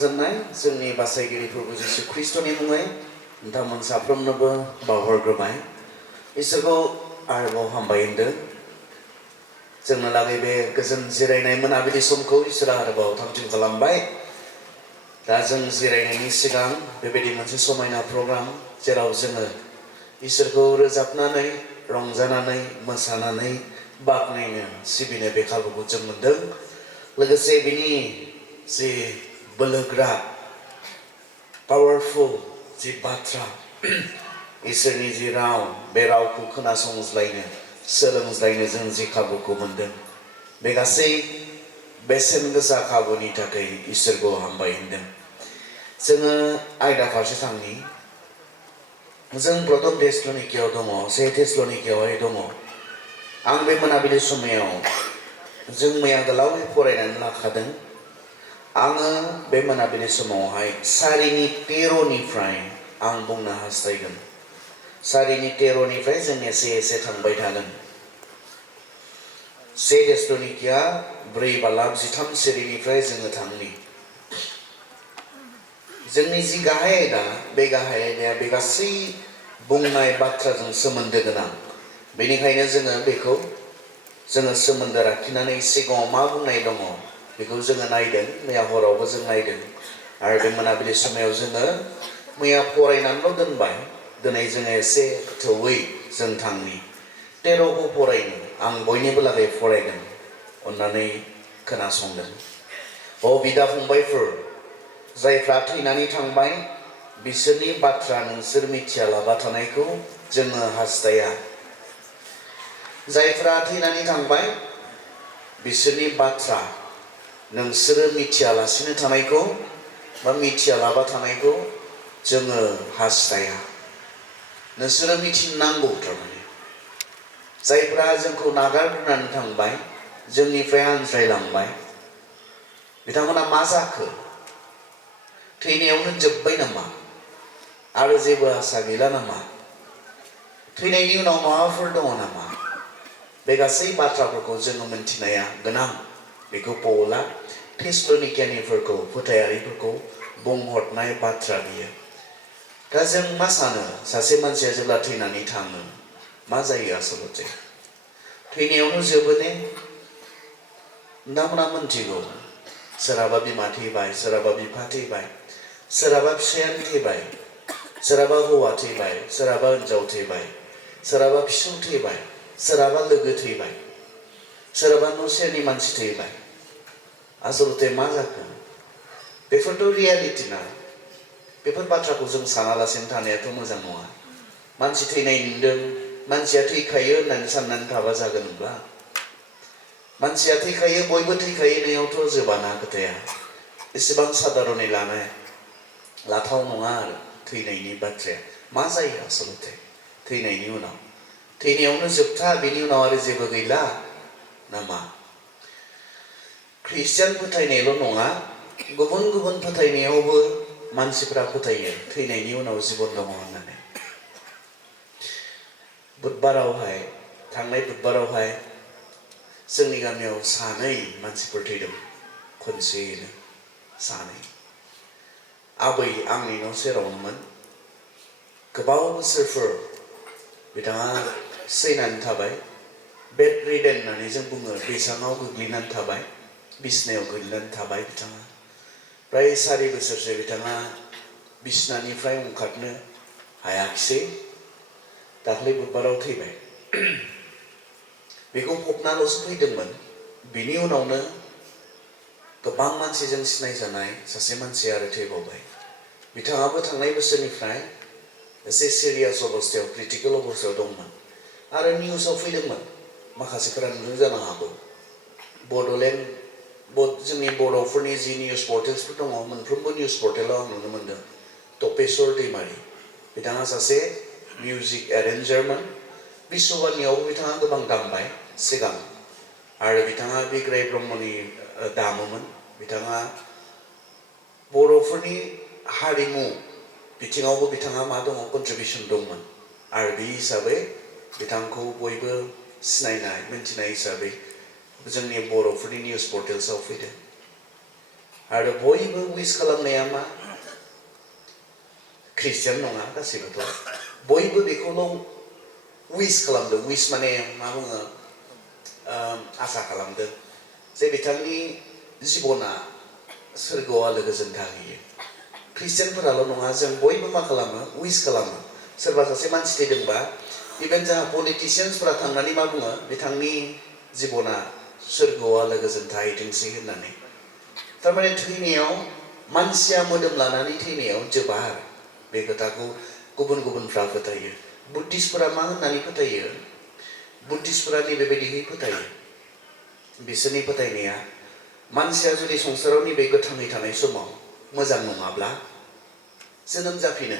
गोजोननाय जोंनि बासायगिरि प्रभु जिसु ख्रीष्टनि मुङै नोंथांमोन साफ्रोमनोबो बावहरग्रोबाय। इसोरखौ आरोबाव हामबाय होनदों। जोंनो लागै बे गोजोन जिरायनाय मोनाबिलि समखौ इसोरा आरोबाव थामथिम खालामबाय। दा जों जिरायनायनि सिगां बेबायदि मोनसे समायना प्रग्राम जेराव जोङो इसोरखौ रोजाबनानै रंजानानै मोसानानै बाख्नायनो सिबिनो बे खाबुखौ जों मोनदों। लोगोसे बिनि जि बोलोग्रा पावारफुल जि बाथ्रा इसोरनि जि राव बे रावखौ खोनासंज्लायनो सोलोंज्लायनो जों जि खाबुखौ मोनदों बे गासै बेसेन गोसा खाबुनि थाखाय इसोरखौ हामबाय होनदों। जोङो आयदा फारसे थांनि। जों प्रथम टेस्टलनिकियाव दङ, से टेस्टलनिकियावहाय दङ। आं बे मोनाबिलि समायाव जों मैया गोलावै फरायनानै लाखादों। आङो बे मोनाबिलि समावहाय 4:13 आं बुंनो हास्थायगोन। 4:13 जों एसे थांबाय थागोन। 1 टेस्टलनिकिया 4:13 जोङो थांनि। जोंनि जि गाहाय आयदा बे गाहाय आयदाया बे गासै बुंनाय बाथ्राजों सोमोन्दो गोनां। बेनिखायनो जोङो बेखौ सोमोन्दो लाखिनानै सिगाङाव मा बुंनाय दङ बेखौ जोङो नायदों। मैया हरावबो जों नायदों आरो बे मोनाबिलि समायाव जोङो मैया फरायनानैल' दोनबाय। दिनै जोङो एसे गोथौयै जों थांनि। 13खौ फरायनो आं बयनिबो लागै फरायगोन, अन्नानै खोनासंगोन। बिदा फंबायफोर, जायफ्रा थैनानै थांबाय बिसोरनि बाथ्रा नोंसोर मिथिया लाबा थानायखौ जोङो हास्थाया। जायफ्रा थैनानै थांबाय बिसोरनि बाथ्रा नोंसोरो मिथियालासिनो थानायखौ बा मिथिया लाबा थानायखौ जोङो हास्थाया। नोंसोरो मिथिनांगौ थारमाने। जायफ्रा जोंखौ नागारनानै थांबाय, जोंनिफ्राय आनज्रायलांबाय, बिथांमोना मा जाखो? थैनायावनो जोब्बाय नामा? आरो जेबो आसा गैला नामा? थैनायनि उनाव माबाफोर दङ नामा? बे गासै बाथ्राफोरखौ जोङो मिथिनाया गोनां। बेखौ पौला टेस्टलनिकियानिफोरखौ, फोथायारिफोरखौ बुंहरनाय बाथ्रा बियो। दा जों मा सानो? सासे मानसिया जेब्ला थैनानै थाङो मा जायो आसलते? थैनायावनो जोबो ने? नोंथांमोना मिथिगौ। सोरहाबा बिमा थैबाय, सोरहाबा बिफा थैबाय, सोरहाबा फिसायानो थैबाय, सोरहाबा हौवा थैबाय, सोरहाबा हिनजाव थैबाय, सोरहाबा फिसौ थैबाय, सोरहाबा लोगो थैबाय, सोरहाबा न' सेरनि मानसि थैबाय। आसलते मा जाखो? बेफोरथ' रियेलिटि ना। बेफोर बाथ्राखौ जों सानालासिनो थानायाथ' मोजां नङा। मानसि थैनाय नुदों, मानसिया थैखायो होननानै साननानै थाबा जागोन होनब्ला? मानसिया थैखायो, बयबो थैखायो होननायावथ' जोबाना खोथाया। एसेबां सादारनै लाथाव नङा आरो थैनायनि बाथ्राया। मा जायो आसलते थैनायनि उनाव? थैनायावनो जोबथा, बेनि उनाव आरो जेबो गैला नामा? ख्रिस्टियान फोथायनायल' नङा, गुबुन गुबुन फोथायनायावबो मानसिफ्रा फोथायो थैनायनि उनाव जिबन दङ होननानै। थांनाय बुधबारावहाय जोंनि गामियाव 2 मानसिफोर थैदों खनसेयैनो। 2 आबै आंनि न' सेरावनोमोन। गोबाव बोसोरफोर बिथाङा सैनानै थाबाय। बेड रिडेन होननानै जों बुङो। बैसाङाव गोग्लैनानै थाबाय, बिसनायाव गोग्लैनानै थाबाय बिथाङा। प्राय 4 बोसोरसो बिथाङा बिसनानिफ्राय ओंखारनो हायाखिसै। दाख्लै बुधबाराव थैबाय। बेखौ फबनाल'सो फैदोंमोन। बिनि उनावनो गोबां मानसिजों सिनायजानाय सासे मानसि आरो थैबावबाय। बिथाङाबो थांनाय बोसोरनिफ्राय एसे सिरियास अबस्थायाव, क्रिटिकेल अबस्थायाव दंमोन आरो निउसाव फैदोंमोन। माखासेफोरा नुदों जानो हागौ। जोंनि बर'फोरनि जि निउस पर्टेल्सफोर दङ, मोनफ्रोमबो निउस पर्टेलाव आं नुनो मोनदों तपेश्वर दैमारि। बिथाङा सासे मिउजिक एरेन्जारमोन। बिश्वबानियावबो बिथाङा गोबां दामबाय सिगां, आरो बिथाङा बिग्राय ब्रह्मनि दामोमोन। बिथाङा बर'फोरनि हारिमु बिथिङावबो बिथाङा मा दङ, कन्ट्रिबिउसन दंमोन। आरो बे हिसाबै बिथांखौ बयबो सिनायनाय, मिन्थिनाय हिसाबै जोंनि बर'फोरनि निउस पर्टेल्सआव फैदों। आरो बयबो विश खालामनाया मा ख्रिस्टियान नङा गासैबोथ' बयबो बेखौल' विश खालामदों विश माने मा बुङो आसा खालामदों जे बिथांनि जिबना सोरगोआव आलो गोजोन थाहैयो ख्रिस्टियानफोराल' नङा जों बयबो मा खालामो विश खालामो सोरबा सासे मानसि थैदोंबा इभेन जोंहा पलिटिशियान्सफोरा थांनानै मा बुङो बिथांनि जिबना सोरगोआव आलो गोजोन थाहैथोंसै होननानै थारमाने थैनायाव मानसिया मोदोम लानानै थैनायाव जोबा आरो बे खोथाखौ गुबुन गुबुनफ्रा फोथायो बुद्धिस्टफोरा मा होननानै फोथायो बुद्धिस्टफोरा बेबायदिहै फोथायो बिसोरनि फोथायनाया मानसिया जुदि संसाराव नैबे गोथाङै थानाय समाव मोजां नङाब्ला जोनोम जाफिनो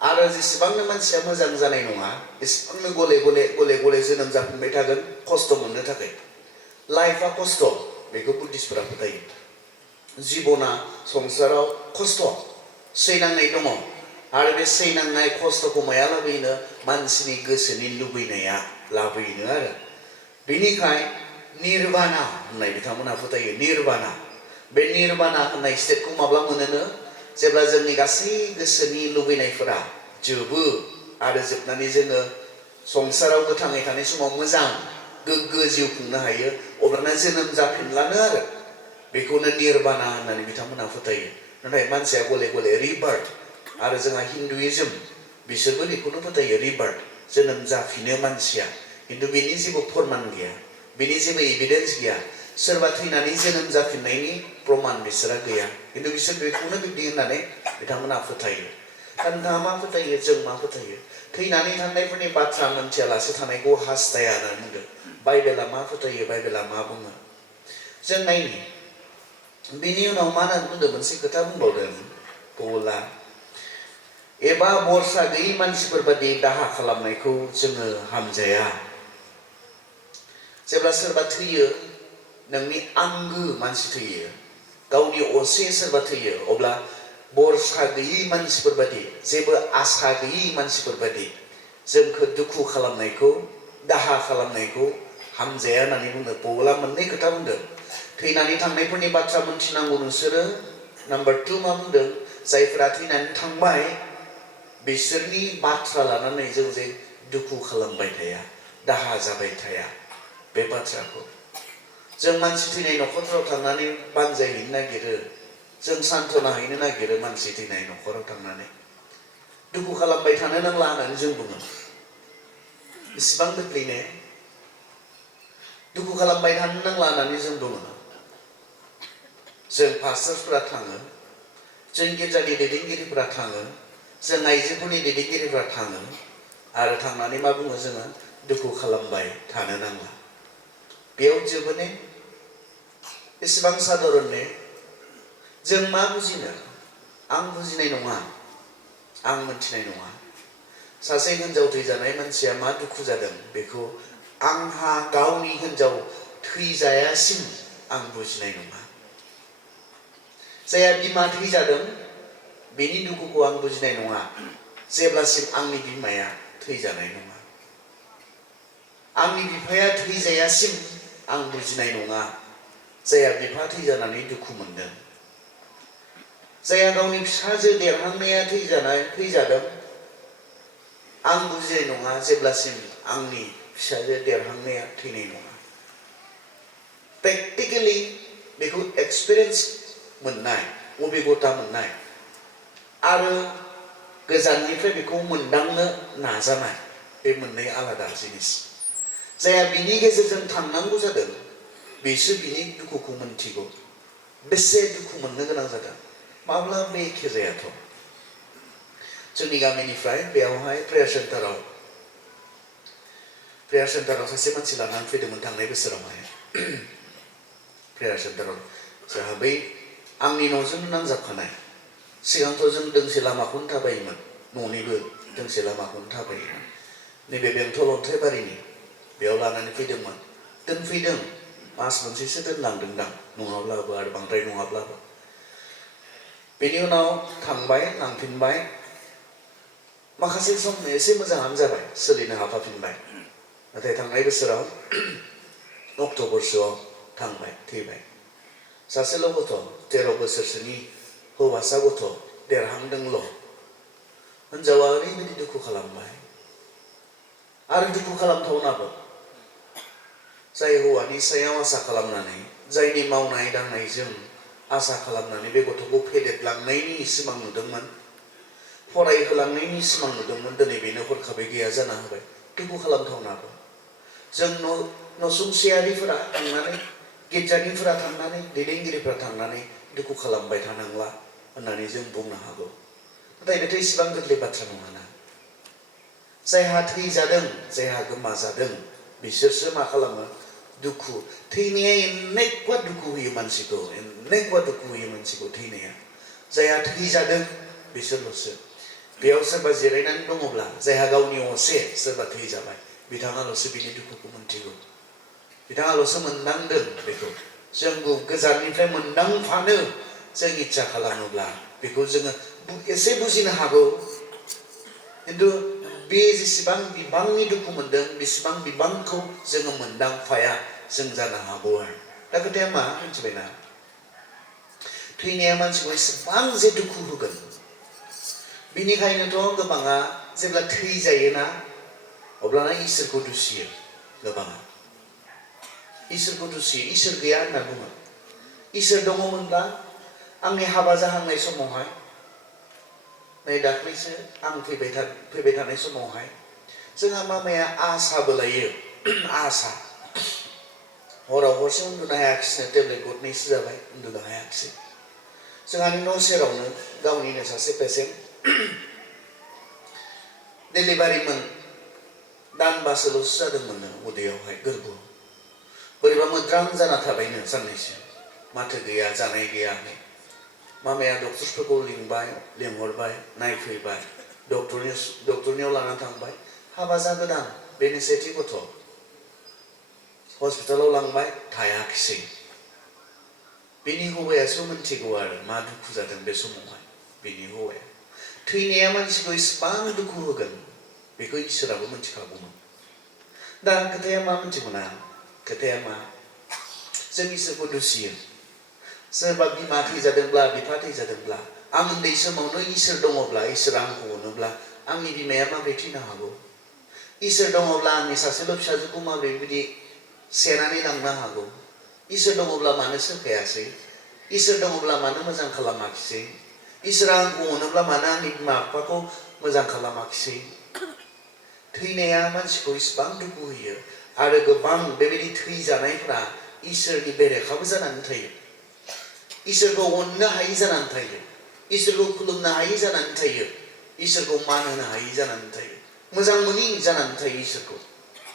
आरो जेसेबांनो मानसिया मोजां जानाय नङा एसेबांनो गले गले जोनोम जाफिनबाय थागोन खस्थ' मोननो थाखाय लाइफआ खस्थ' बेखौ बुद्धिस्टफोरा फोथायो जिबना संसाराव खस्थ' सैनांनाय दङ आरो बे सैनांनाय खस्थ'खौ माया लाबोयोनो मानसिनि गोसोनि लुबैनाया लाबोयोनो आरो बेनिखाय निर्बाना होननाय बिथांमोनहा फोथायो निर्बाना बे निर्बाना होननाय स्टेटखौ माब्ला मोनोनो जेब्ला जोंनि गासै गोसोनि लुबैनायफोरा जोबो आरो जोबनानै जोङो संसाराव गोथाङै थानाय समाव मोजां गोग्गो जिउ खुंनो हायो अब्लाना जोनोम जाफिनलानो आरो बेखौनो निर्बाना होननानै बिथांमोनहा फोथायो नाथाय मानसिया गले रिबार्थ आरो जोंहा हिन्दुइज्म बिसोरबो बेखौनो फोथायो रिबार्थ जोनोम जाफिनो मानसिया खिन्थु बेनि जेबो फोरमान गैया बेनि जेबो एभिडेन्स गैया सोरबा थैनानै जोनोम जाफिननायनि प्रमान बिसोरहा गैया खिन्थु बिसोर बेखौनो बिब्दि होननानै बिथांमोनहा फोथायो दा नोंथाङा मा फोथायो जों मा फोथायो थैनानै थांनायफोरनि बाथ्रा मोनथियालासे थानायखौ हास्थाया होननानै बुंदों बाइबेला मा फोथायो बाइबेला मा बुङो जों नायनि बिनि उनाव मा होननानै बुंदों मोनसे खोथा बुंबावदों पौला एबा बरसा गैयै मानसिफोर बादि दाहा खालामनायखौ जोङो हामजाया जेब्ला सोरबा थैयो नोंनि आंगो मानसि थैयो गावनि असे सोरबा थैयो अब्ला बरसा गैयै मानसिफोर बादि जेबो आसा गैयै मानसिफोर बादि जोंखौ दुखु खालामनायखौ दाहा खालामनायखौ हामजाया होननानै बुंदों पौला मोननै खोथा बुंदों थैनानै थांनायफोरनि बाथ्रा मोनथिनांगौ नोंसोरो नाम्बार 2 मा बुंदों जायफोरा थैनानै थांबाय बिसोरनि बाथ्रा लानानै जों जे दुखु खालामबाय थाया दाहा जाबाय थाया बे बाथ्राखौ जों मानसि थैनाय न'खरफोराव थांनानै बानजायहैनो नागिरो जों सान्त्वना हैनो नागिरो मानसि थैनाय न'खराव थांनानै दुखु खालामबाय थानो नांला होननानै जों बुङो इसिबां गोरलैने दुखु खालामबाय थानो नांला होननानै जों बुङो जों पास्टरफोरा थाङो जों गिर्जानि दैदेनगिरिफोरा थाङो जों आइजोफोरनि दैदेनगिरिफोरा थाङो आरो थांनानै मा बुङो जोङो दुखु खालामबाय थानो नांला बेयाव जोबो ने एसेबां साधारन ने जों मा बुजिनो आं बुजिनाय नङा आं मोनथिनाय नङा सासे हिनजाव थैजानाय मानसिया मा दुखु जादों बेखौ आंहा गावनि हिनजाव थैजायासिम आं बुजिनाय नङा जाया बिमा थैजादों बेनि दुखुखौ आं बुजिनाय नङा जेब्लासिम आंनि बिमाया थैजानाय नङा आंनि बिफाया थैजायासिम आं बुजिनाय नङा जाया बिफा थैजानानै दुखु मोनदों जाया गावनि फिसाजो देरहांनाया थैजादों आं बुजिनाय नङा जेब्लासिम आंनि फिसाजो देरहांनाया थैनाय नङा प्रेक्टिकेलि बेखौ एक्सपिरियेन्स मोननाय अभिगता मोननाय आरो गोजाननिफ्राय बेखौ मोनदांनो नाजानाय बे मोननै आलादा जिनिस जाया बिनि गेजेरजों थांनांगौ जादों बेसो बिनि दुखुखौ मोनथिगौ बेसे दुखु मोननो गोनां जादों माब्लाबा एखे जायाथ' जोंनि गामिनिफ्राय बेयावहाय प्रेयार सेन्टाराव सासे मानसि लानानै फैदोंमोन थांनाय बोसोरावहाय प्रेयार सेन्टाराव जोंहा बै आंनि न'जों नांजाबखानाय सिगांथ' जों दोंसे लामाखौनो थाबायोमोन न'निबो दोंसे लामाखौनो थाबायोमोन नैबे बेंटल अन्थाइबारिनि बेयाव लानानै फैदोंमोन दोनफैदों मास मोनसेसो दोनलांदोंदां नङाब्लाबो आरो बांद्राय नङाब्लाबो बेनि उनाव थांबाय लांफिनबाय माखासे सम एसे मोजाङानो जाबाय सोलिनो हाफाफिनबाय नाथाय थांनाय बोसोराव अक्ट'बरसोआव थांबाय थैबाय सासेल' गथ' 13 बोसोरसोनि हौवासा गथ' देरहांदोंल' हिनजावा ओरैबायदि दुखु खालामबाय आरो दुखु खालामथावनाबो जाय हौवानि सायाव आसा खालामनानै जायनि मावनाय दांनायजों आसा खालामनानै बे गथ'खौ फेदेरलांनायनि सिमां नुदोंमोन फरायहोलांनायनि सिमां नुदोंमोन दिनै बेनो हरखाबै गैया जाना होबाय दुखु खालामथावनाबो जों नसुंसेयारिफोरा थांनानै गिर्जानिफोरा थांनानै दैदेनगिरिफोरा थांनानै दुखु खालामबाय थानांला होननानै जों बुंनो हागौ नाथाय बेथ' इसेबां गोरलै बाथ्रा नङाना जायहा थैजादों जायहा गोमाजादों बिसोरसो मा खालामो दुखु थैनाया अनेकवा दुखु होयो मानसिखौ अनेकवा दुखु होयो मानसिखौ थैनाया जायहा थैजादों बिसोरल'सो बेयाव सोरबा जिरायनानै दङब्ला जायहा गावनि असे सोरबा थैजाबाय बिथाङाल'सो बिनि दुखुखौ मोनथिगौ बिथाङाल'सो मोनदांदों बेखौ जों गोजाननिफ्राय मोनदांफानो जों इच्छा खालामोब्ला बेखौ जोङो एसे बुजिनो हागौ खिन्थु बे जेसेबां बिबांनि दुखु मोनदों बेसेबां बिबांखौ जोङो मोनदांफाया जों जानो हागौ आरो दा खोथाया मा मिथिबायना थैनाया मानसिखौ एसेबां जे दुखु होगोन बिनिखायनोथ' गोबाङा जेब्ला थैजायोना अब्लाना इसोरखौ दुसियो गोबाङा इसोरखौ दुसियो इसोर गैया होनना बुङो इसोर दङमोनब्ला आंनि हाबा जाहांनाय समावहाय नै दाख्लैसो आं फैबाय थानाय समावहाय जोंहा मामाया आसाबो लायो आसा हराव हरसे उन्दुनो हायाखिसैनो टेब्लेट गरनैसो जाबाय उन्दुनो हायाखिसै जोंहानि न' सेरावनो गावनिनो सासे पेसेन्ट डेलिभारिमोन दानबासोल'सो जादोंमोननो उदैयावहाय गोरबोआव बोरैबा मोद्रां जाना थाबायनो साननैसो माथो गैया जानाय गैया मामाया डक्टरफोरखौ लिंहरबाय नायफैबाय डक्टरनियाव लाना थांबाय हाबा जागोदान बेनि सेथि गथ' हस्पिटालाव लांबाय थायाखिसै बेनि हौवायासो मिथिगौ आरो मा दुखु जादों बे समावहाय बेनि हौवाया थैनाया मानसिखौ इसेबां दुखु होगोन बेखौ इसोराबो मिथिखागौमोन दा खोथाया मा मिथिगौना खोथाया मा जों इसोरखौ दुसियो सोरबा बिमा थैजादोंब्ला बिफा थैजादोंब्ला आं उन्दै समावनो इसोर दङब्ला इसोरा आंखौ अनोब्ला आंनि बिमाया माबोरै थैनो हागौ इसोर दङब्ला आंनि सासेल' फिसाजोखौ माबोरै बिदि सेनानै लांनो हागौ इसोर दङब्ला मानो सोखायासै इसोर दङब्ला मानो मोजां खालामाखिसै इसोरा आंखौ अनोब्ला मानो आंनि बिमा बिफाखौ मोजां खालामाखिसै थैनाया मानसिखौ इसेबां दुखु होयो आरो गोबां बेबायदि थैजानायफ्रा इसोरनि बेरेखाबो जानानै थायो इसोरखौ अननो हायि जानानै थायो इसोरखौ खुलुमनो हायि जानानै थायो इसोरखौ मान होनो हायि जानानै थायो मोजां मोनि जानानै थायो इसोरखौ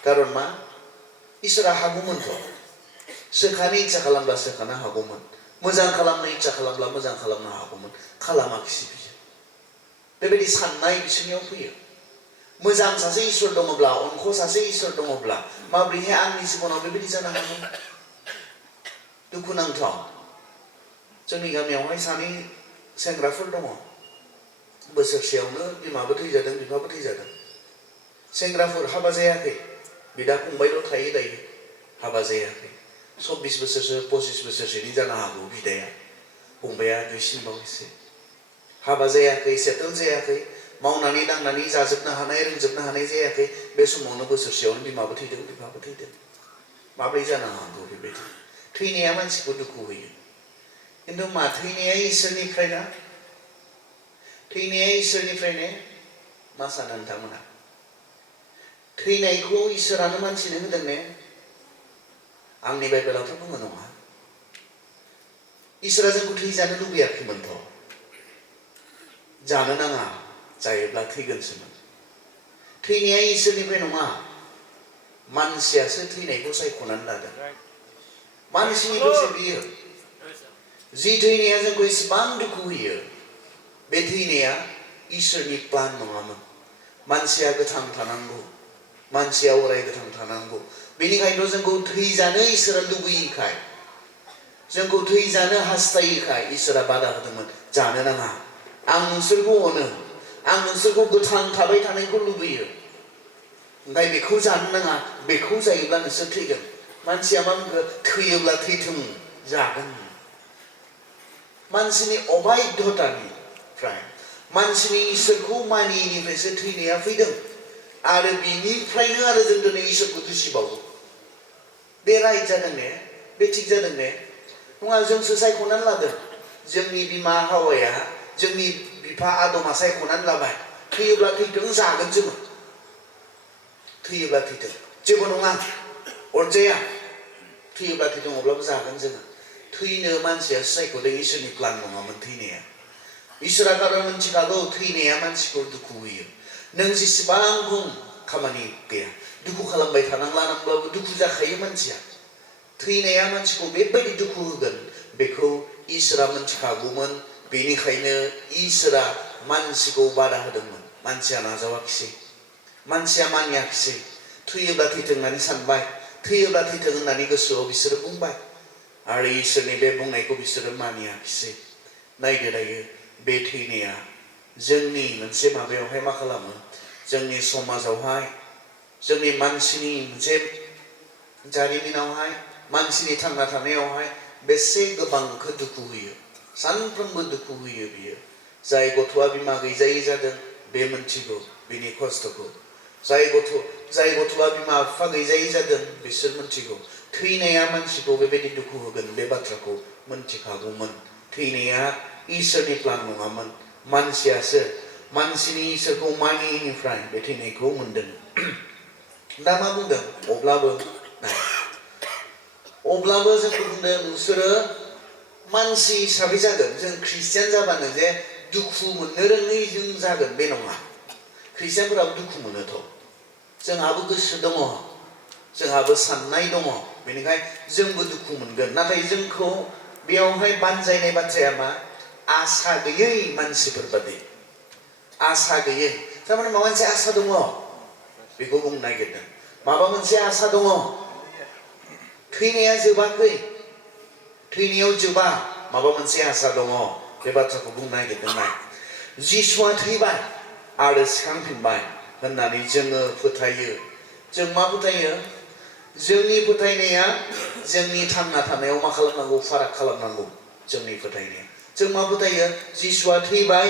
खारन मा इसोरा हागौमोनथ' सोखानो इच्छा खालामब्ला सोखानो हागौमोन मोजां खालामनो इच्छा खालामब्ला मोजां खालामनो हागौमोन खालामाखिसै बियो बेबायदि साननाय बिसोरनियाव फैयो मोजां सासे इसोर दङब्ला अनख' सासे इसोर दङब्ला माब्रैहाय आंनि जिबनाव बेबायदि जानो हागौ दुखुनांथाव जोंनि गामियावहाय सानै सेंग्राफोर दङ बोसोरसेयावनो बिमाबो थैजादों बिफाबो थैजादों सेंग्राफोर हाबा जायाखै बिदा फंबायल' थायो दायो हाबा जायाखै 24 बोसोरसो 25 बोसोरसोनि जानो हागौ बिदाया फंबाया दुइसिनबाव एसे हाबा जायाखै सेटल जायाखै मावनानै दांनानै जाजोबनो हानाय रोंजोबनो हानाय जायाखै बे समावनो बोसोरसेयावनो बिमाबो थैदों बिफाबो थैदों माब्रै जानो हागौ बेबायदि थैनाया मानसिखौ दुखु होयो खिन्थु मा थैनाया इसोरनिफ्रायना थैनाया इसोरनिफ्रायनो मा सानो नोंथांमोना थैनायखौ इसोरानो मानसिनो होदों ने आंनि बाइबेलावथ' बुङो नङा इसोरा जोंखौ थैजानो लुबैयाखैमोनथ' जानो नाङा जायोब्ला थैगोनसोमोन थैनाया इसोरनिफ्राय नङा मानसियासो थैनायखौ सायख'नानै लादों मानसिनि गोसो बियो जि थैनाया जोंखौ इसेबां दुखु होयो बे थैनाया इसोरनि प्लान नङामोन मानसिया गोथां थानांगौ मानसिया अराय गोथां थानांगौ बेनिखायनो जोंखौ थैजानो इसोरा लुबैयैखाय जोंखौ थैजानो हास्थायैखाय इसोरा बादा होदोंमोन जानो नाङा आं नोंसोरखौ अनो आं नोंसोरखौ गोथां थाबाय थानायखौ लुबैयो ओमफ्राय बेखौ जानो नाङा बेखौ जायोब्ला नोंसोर थैगोन मानसिया मा बुङो थैयोब्ला थैथों जागोन मानसिनि अबाध्यतानिफ्राय मानसिनि इसोरखौ मानियैनिफ्रायसो थैनाया फैदों आरो बिनिफ्रायनो आरो जों दिनै इसोरखौ दुसिबावो बे राइट जादों ने बे थिग जादों ने नङा जोंसो सायख'नानै लादों जोंनि बिमा हावाया जोंनि बिफा आदमा सायख'नानै लाबाय थैयोब्ला थैथों जागोन जोङो थैयोब्ला थैथों जेबो नङा अरजाया थैयोब्ला थैथों अब्लाबो जागोन जोङो थैनो मानसिया सायख'दों इसोरनि प्लान नङामोन थैनाया इसोरा खारन मिथिखागौ थैनाया मानसिखौ दुखु होयो नों जेसेबां बुं खामानि गैया दुखु खालामबाय थानांला नांब्लाबो दुखु जाखायो मानसिया थैनाया मानसिखौ बेबायदि दुखु होगोन बेखौ इसोरा मिथिखागौमोन बेनिखायनो इसोरा मानसिखौ बादा होदोंमोन मानसिया नाजावाखिसै मानसिया मानियाखिसै थैयोब्ला थैथों होननानै सानबाय थैयोब्ला थैथों होननानै गोसोआव बिसोरो बुंबाय आरो इसोरनि बे बुंनायखौ बिसोरो मानियाखिसै नायदो दायो बे थैनाया जोंनि मोनसे माबायावहाय मा खालामो जोंनि समाजावहाय जोंनि मानसिनि मोनसे जारिमिनावहाय मानसिनि थांना थानायावहाय बेसे गोबांखौ दुखु होयो सानफ्रोमबो दुखु होयो बियो जाय गथ'आ बिमा गैजायै जादों बे मोनथिगौ बिनि खस्थ'खौ जाय गथ'आ बिमा बिफा गैजायै जादों बिसोर मोनथिगौ थैनाया मानसिखौ बेबायदि दुखु होगोन बे बाथ्राखौ मोनथिखागौमोन थैनाया इसोरनि प्लान नङामोन मानसियासो मानसिनि इसोरखौ मानियैनिफ्राय बे थैनायखौ मोनदों दा मा बुंदों अब्लाबो जोंखौ बुंदों नोंसोरो मानसि हिसाबै जागोन जों ख्रिस्टियान जाबानो जे दुखु मोननो रोङै जों जागोन बे नङा ख्रिस्टियानफोराबो दुखु मोनोथ' जोंहाबो गोसो दङ जोंहाबो साननाय दङ बेनिखायनो जोंबो दुखु मोनगोन नाथाय जोंखौ बेयावहाय बानजायनाय बाथ्राया मा आसा गैयै मानसिफोर बादि आसा गैयै थारमाने माबा मोनसे आसा दङ बेखौ बुंनो नागिरदों माबा मोनसे आसा दङ थैनाया जोबाखै थैनायाव जोबा माबा मोनसे आसा दङ बे बाथ्राखौ बुंनो नागिरदों नाय जिसुआ थैबाय आरो सिखांफिनबाय होननानै जोङो फोथायो जों मा फोथायो जोंनि फोथायनाया जोंनि थांना थानायाव मा खालामनांगौ फाराग खालामनांगौ जोंनि फोथायनाया जों मा फोथायो जिसुआ थैबाय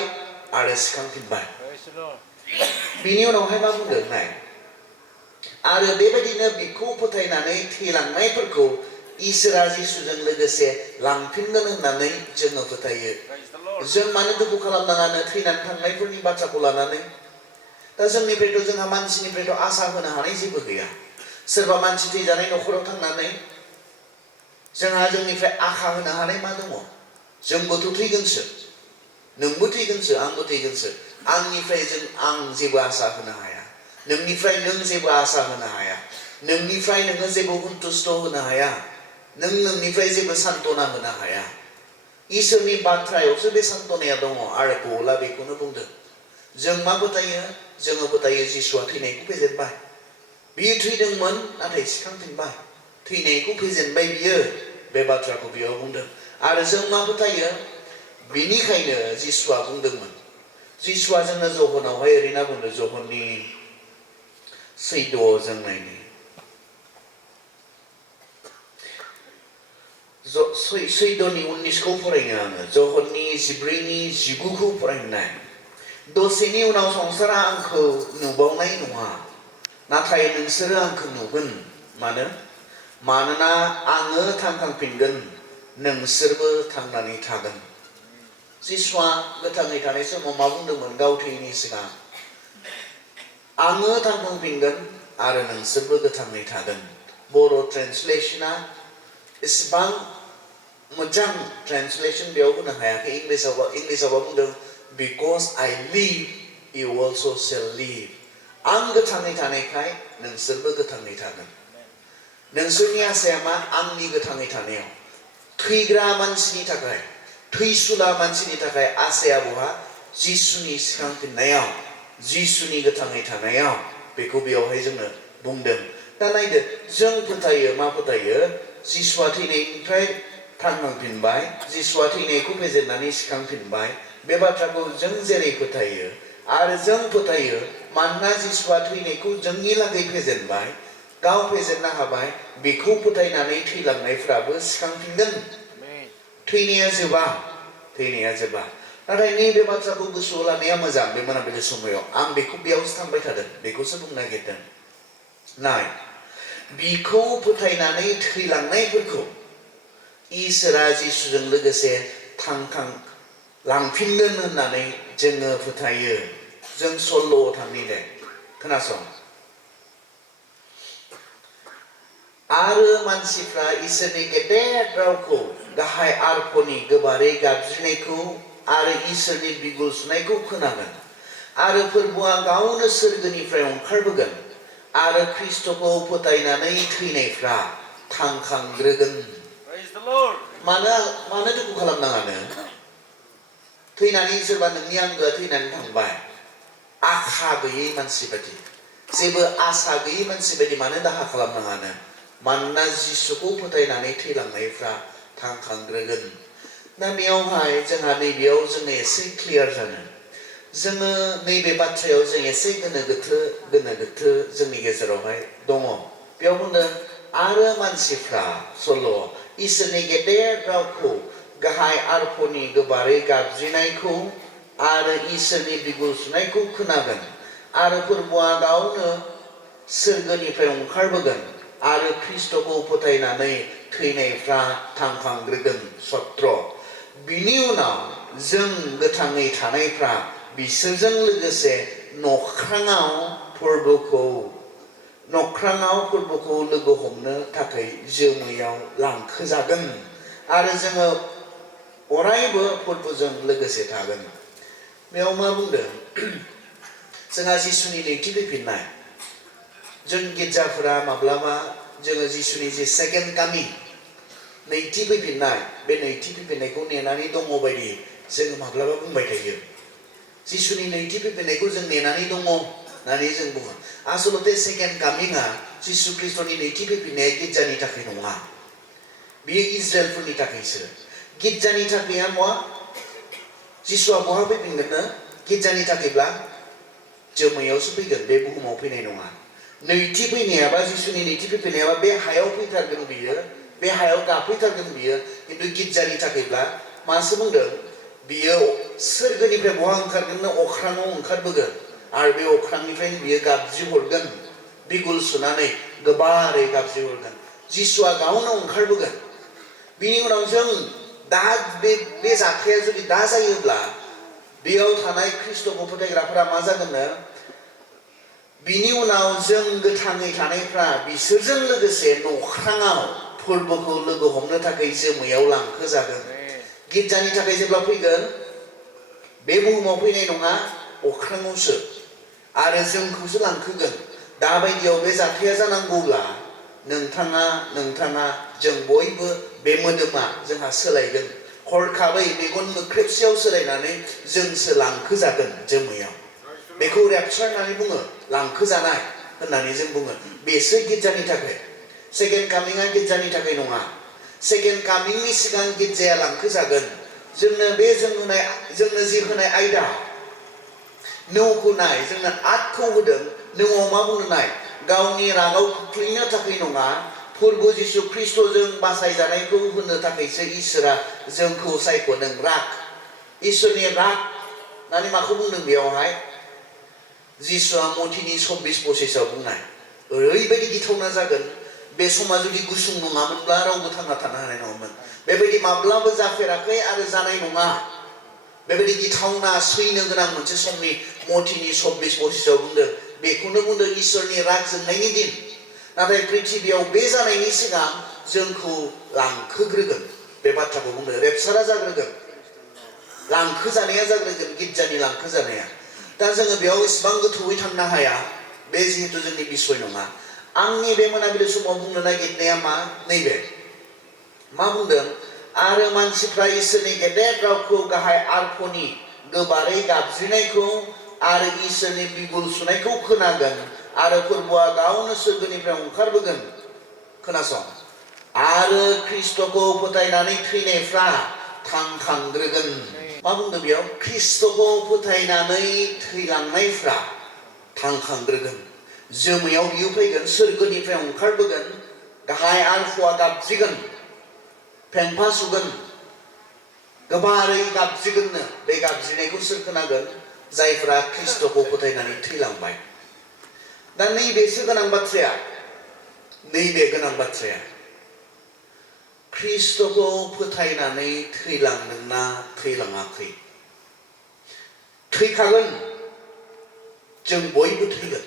आरो सिखांफिनबाय बिनि उनावहाय मा बुंदों नाय आरो बेबायदिनो बिखौ फोथायनानै थैलांनायफोरखौ इसोरा जिसुजों लोगोसे लांफिनगोन होननानै जोङो फोथायो जों मानो दुखु खालामनाङानो थैनानै थांनायफोरनि बाथ्राखौ लानानै दा जोंनिफ्रायथ' जोंहा मानसिनिफ्रायथ' आसा होनो हानाय जेबो गैया सोरबा मानसि थैजानाय न'खराव थांनानै जोंहा जोंनिफ्राय आखा होनो हानाय मा दङ जोंबोथ' थैगोनसो नोंबो थैगोनसो आंबो थैगोनसो आंनिफ्राय आं जेबो आसा होनो हाया नोंनिफ्राय नों जेबो आसा होनो हाया नोंनिफ्राय नोङो जेबो सन्तुष्ट होनो हाया नों नोंनिफ्राय जेबो सान्त्वना होनो हाया इसोरनि बाथ्रायावसो बे सान्त्वनाया दङ आरो पौला बेखौनो बुंदों जों मा फोथायो जोङो फोथायो जिसुआ थैनायखौ फेजेनबाय बियो थैदोंमोन नाथाय सिखांफिनबाय थैनायखौ फेजेनबाय बियो बे बाथ्राखौ बेयाव बुंदों आरो जों मा फोथायो बेनिखायनो जिसुआ बुंदोंमोन जिसुआ जोंनो जहनावहाय ओरैना बुंदों जहननि 4 जों नायनि सैद'नि 19खौ फरायनो आङो जहननि 14नि 19खौ फरायनाय दसेनि उनाव संसारा आंखौ नुबावनाय नङा नाथाय नोंसोरो आंखौ नुगोन मानोना आङो थांखांफिनगोन नोंसोरबो थांनानै थागोन जिसुआ गोथाङै थानाय समाव मा बुंदोंमोन गाव थैयैनि सिगां आङो थांखांफिनगोन आरो नोंसोरबो गोथाङै थागोन बर' ट्रेन्सलेशना एसेबां मोजां ट्रेन्सलेशन बेयाव होनो हायाखै इंलिसावबा बुंदों because I live you also shall live आं गोथाङै थानायखाय नोंसोरबो गोथाङै थागोन नोंसोरनि आसाया मा आंनि गोथाङै थानायाव थैग्रा मानसिनि थाखाय थैसुला मानसिनि थाखाय आसाया बहा जिसुनि सिखांफिननायाव जिसुनि गोथाङै थानायाव बेखौ बेयावहाय जोंनो बुंदों दा नायदो जों फोथायो मा फोथायो जिसुआ थैनायनिफ्राय थांखांफिनबाय जिसुआ थैनायखौ फेजेननानै सिखांफिनबाय बे बाथ्राखौ जों जेरै फोथायो आरो जों फोथायो मानोना जिसुआ थैनायखौ जोंनि लागै फेजेनबाय गाव फेजेननो हाबाय बेखौ फोथायनानै थैलांनायफ्राबो सिखांफिनगोन थैनाया जोबा थैनाया जोबा नाथाय नैबे बाथ्राखौ गोसोआव लानाया मोजां बे मोनाबिलि समायाव आं बेखौ बेयावसो थांबाय थादों बेखौसो बुंनो नागिरदों नाय बिखौ फोथायनानै थैलांनायफोरखौ इसोरा जिसुजों लोगोसे थांखां लांफिनगोन होननानै जोङो फोथायो जों सल्ल'आव थांनि दे खोनासं आरो मानसिफ्रा इसोरनि गेदेर रावखौ गाहाय आर्फनि गोबारै गाबज्रिनायखौ आरो इसोरनि बिगुर सुनायखौ खोनागोन आरो फोरबोआ गावनो सोरगोनिफ्राय ओंखारबोगोन आरो ख्रिस्ट'खौ फोथायनानै थैनायफ्रा थांखांग्रोगोन मानो दुखु खालामनाङानो थैनानै सोरबा नोंनि आंगोआ थैनानै थांबाय आखा गैयै मानसि बायदि जेबो आसा गैयै मानसि बायदि मानो दाहा खालामनाङानो मानोना जिसुखौ फोथायनानै थैलांनायफ्रा थांखांग्रोगोन दा बेयावहाय जोंहा नैबेयाव जोङो एसे क्लियार जानो जोङो नैबे बाथ्रायाव जों एसे गोनो गोथो जोंनि गेजेरावहाय दङ बेयाव बुंदों आरो मानसिफ्रा सल' इसोरनि गेदेर रावखौ गाहाय आर्फनि गोबारै गाबज्रिनायखौ आरो इसोरनि बिगुर सुनायखौ खोनागोन आरो फोरबोआ गावनो सोरगोनिफ्राय ओंखारबोगोन आरो ख्रिस्ट'खौ फोथायनानै थैनायफ्रा थांखांग्रोगोन सत्र बिनि उनाव जों गोथाङै थानायफ्रा बिसोरजों लोगोसे नख्राङाव फोरबोखौ लोगो हमनो थाखाय जोमैयाव लांखोजागोन आरो जोङो अरायबो फोरबोजों लोगोसे थागोन बेयाव मा बुंदों जोंहा जिसुनि नैथि फैफिननाय जों गिर्जाफोरा माब्लाबा जोङो जिसुनि जे सेकेन्ड कामिं नैथि फैफिननाय बे नैथि फैफिननायखौ नेनानै दङ बायदि जोङो माब्लाबा बुंबाय थायो जिसुनि नैथि फैफिननायखौ जों नेनानै दङ होननानै जों बुङो आसलते सेकेन्ड कामिंआ जिसु ख्रिस्ट'नि नैथि फैफिननाया गिर्जानि थाखाय नङा बेयो इजराइलफोरनि थाखायसो गिर्जानि थाखायआ मा जिसुआ बहा फैफिनगोननो गिर्जानि थाखायब्ला जोमैयावसो फैगोन बे बुहुमाव फैनाय नङा नैथि फैनायाबा जिसुनि नैथि फैफिननायाबा बे हायाव फैथारगोन बियो बे हायाव गाफैथारगोन बियो किन्तु गिर्जानि थाखायब्ला मासो बुंदों बियो सोरगोनिफ्राय बहा ओंखारगोन अख्राङाव ओंखारबोगोन आरो बे अख्रांनिफ्रायनो बियो गाबज्रि हरगोन बिगुल सुनानै गोबारै गाबज्रि हरगोन जिसुआ गावनो ओंखारबोगोन बिनि उनाव जों दा बे जाथाया जुदि दा जायोब्ला बेयाव थानाय ख्रिस्ट'खौ फोथायग्राफोरा मा जागोननो बिनि उनाव जों गोथाङै थानायफ्रा बिसोरजों लोगोसे नख्राङाव फोरबोखौ लोगो हमनो थाखाय जोमैयाव लांखोजागोन गिर्जानि थाखाय जेब्ला फैगोन बे बुहुमाव फैनाय नङा अख्राङावसो आरो जोंखौसो लांखोगोन दाबायदियाव बे जाथाया जानांगौब्ला नोंथाङा जों बयबो बे मोदोमा जोंहा सोलायगोन हरखाबै मेगन मोख्रेबसेयाव सोलायनानै जोंसो लांखोजागोन जोमैयाव बेखौ रेपचार होननानै बुङो लांखोजानाय होननानै जों बुङो बेसो गिर्जानि थाखाय सेकेन्ड कामिंआ गिर्जानि थाखाय नङा सेकेन्ड कामिंनि सिगां गिर्जाया लांखोजागोन जोंनो जि होनाय आयदा नौखौ नाय जोंनो आठखौ होदों नौआव मा बुंनो नाय गावनि रागाव खोख्लैनो थाखाय नङा फोरबो जिसु ख्रिस्ट'जों बासायजानायखौ होनो थाखायसो इसोरा जोंखौ सायख'दों राग इसोरनि राग होननानै माखौ बुंदों बेयावहाय जिसुआ मथिनि 26-25 बुंनाय ओरैबायदि गिथावना जागोन बे समा जुदि गुसुं नङामोनब्ला रावबो थांना थानो हानाय नङामोन बेबायदि माब्लाबो जाफेराखै आरो जानाय नङा बेबायदि गिथावना सैनो गोनां मोनसे समनि मथिनि 26-25 बुंदों बेखौनो बुंदों इसोरनि राग जोंनायनि दिन नाथाय पृथिबियाव बे जानायनि सिगां जोंखौ लांखोग्रोगोन बे बाथ्राखौ बुंदों रेपचारा जाग्रोगोन लांखोजानाया जाग्रोगोन गिर्जानि लांखोजानाया दा जोङो बेयाव इसेबां गोथौयै थांनो हाया बे जिहेतु जोंनि बिसय नङा आंनि बे मोनाबिलि समाव बुंनो नागिरनाया नैबे मा बुंदों आरो मानसिफ्रा इसोरनि गेदेर रावखौ गाहाय आर्फनि गोबारै गाबज्रिनायखौ आरो इसोरनि बिगुर सुनायखौ खोनागोन आरो फोरबोआ गावनो सोरगोनिफ्राय ओंखारबोगोन खोनासं आरो ख्रिस्ट'खौ फोथायनानै थैनायफ्रा थांखांग्रोगोन मा बुंदों बेयाव ख्रिस्ट'खौ फोथायनानै थैलांनायफ्रा थांखांग्रोगोन जोमैयाव बियो फैगोन सोरगोनिफ्राय ओंखारबोगोन गाहाय आल्फा गाबज्रिगोन फेंफा सुगोन गोबारै गाबज्रिगोननो बे गाबज्रिनायखौ सोर खोनागोन जायफ्रा ख्रिस्टखौ फोथायनानै थैलांबाय दा नैबेसो गोनां बाथ्राया नैबे गोनां बाथ्राया ख्रिस्टखौ फोथायनानै थैलांदोंना थैलाङाखै थैखागोन जों बयबो थैगोन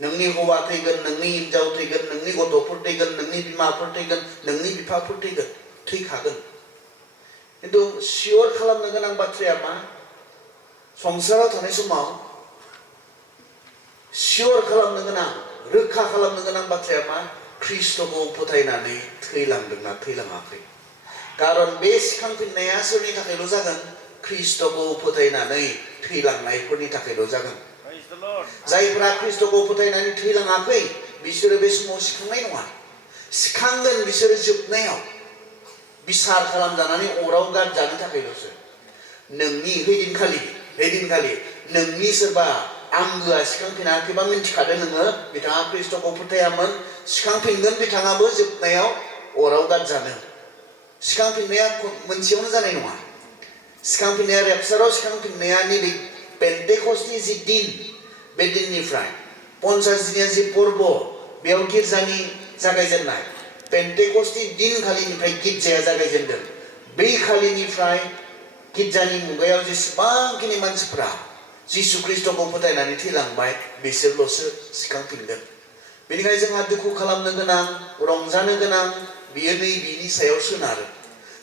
नोंनि हौवा थैगोन नोंनि हिनजाव थैगोन नोंनि गथ'फोर थैगोन नोंनि बिमाफोर थैगोन नोंनि बिफाफोर थैगोन थैखागोन किन्तु सियर खालामनो गोनां बाथ्राया मा संसाराव थानाय समाव सियर खालामनो गोनां रोखा खालामनो गोनां बाथ्राया मा ख्रिस्टखौ फोथायनानै थैलांदोंना थैलाङाखै कारन बे सिखांफिननाया सोरनि थाखायल' जागोन ख्रिस्टखौ फोथायनानै थैलांनायफोरनि थाखायल' जागोन जायफ्रा ख्रिस्टखौ फोथायनानै थैलाङाखै बिसोरो बे समाव सिखांनाय नङा सिखांगोन बिसोरो जोबनायाव बिसार खालामजानानै अराव गारजानो थाखायल'सो नोंनि हैदिनखालि नोंनि सोरबा आंगोआ सिखांफिनाखैबा मिन्थिखादो नोङो बिथाङा ख्रिस्टखौ फोथायामोन सिखांफिनगोन बिथाङाबो जोबनायाव अराव गारजानो सिखांफिननाया मोनसेयावनो जानाय नङा सिखांफिननाया रेपचाराव सिखांफिननाया नैबे पेन्टेकस्टनि जि दिन बे दिननिफ्राय 50 दिनिया जि पर्व बेयाव गिर्जानि जागायजेननाय पेन्टेकस्टनि दिनखालिनिफ्राय गिर्जाया जागायजेनदों बै खालिनिफ्राय गिर्जानि मुगायाव जेसेबांखिनि मानसिफ्रा जिसु ख्रिस्टखौ फोथायनानै थैलांबाय बिसोरल'सो सिखांफिनगोन बेनिखायनो जोंहा दुखु खालामनो गोनां रंजानो गोनां बियो नैबेनि सायाव सोनारो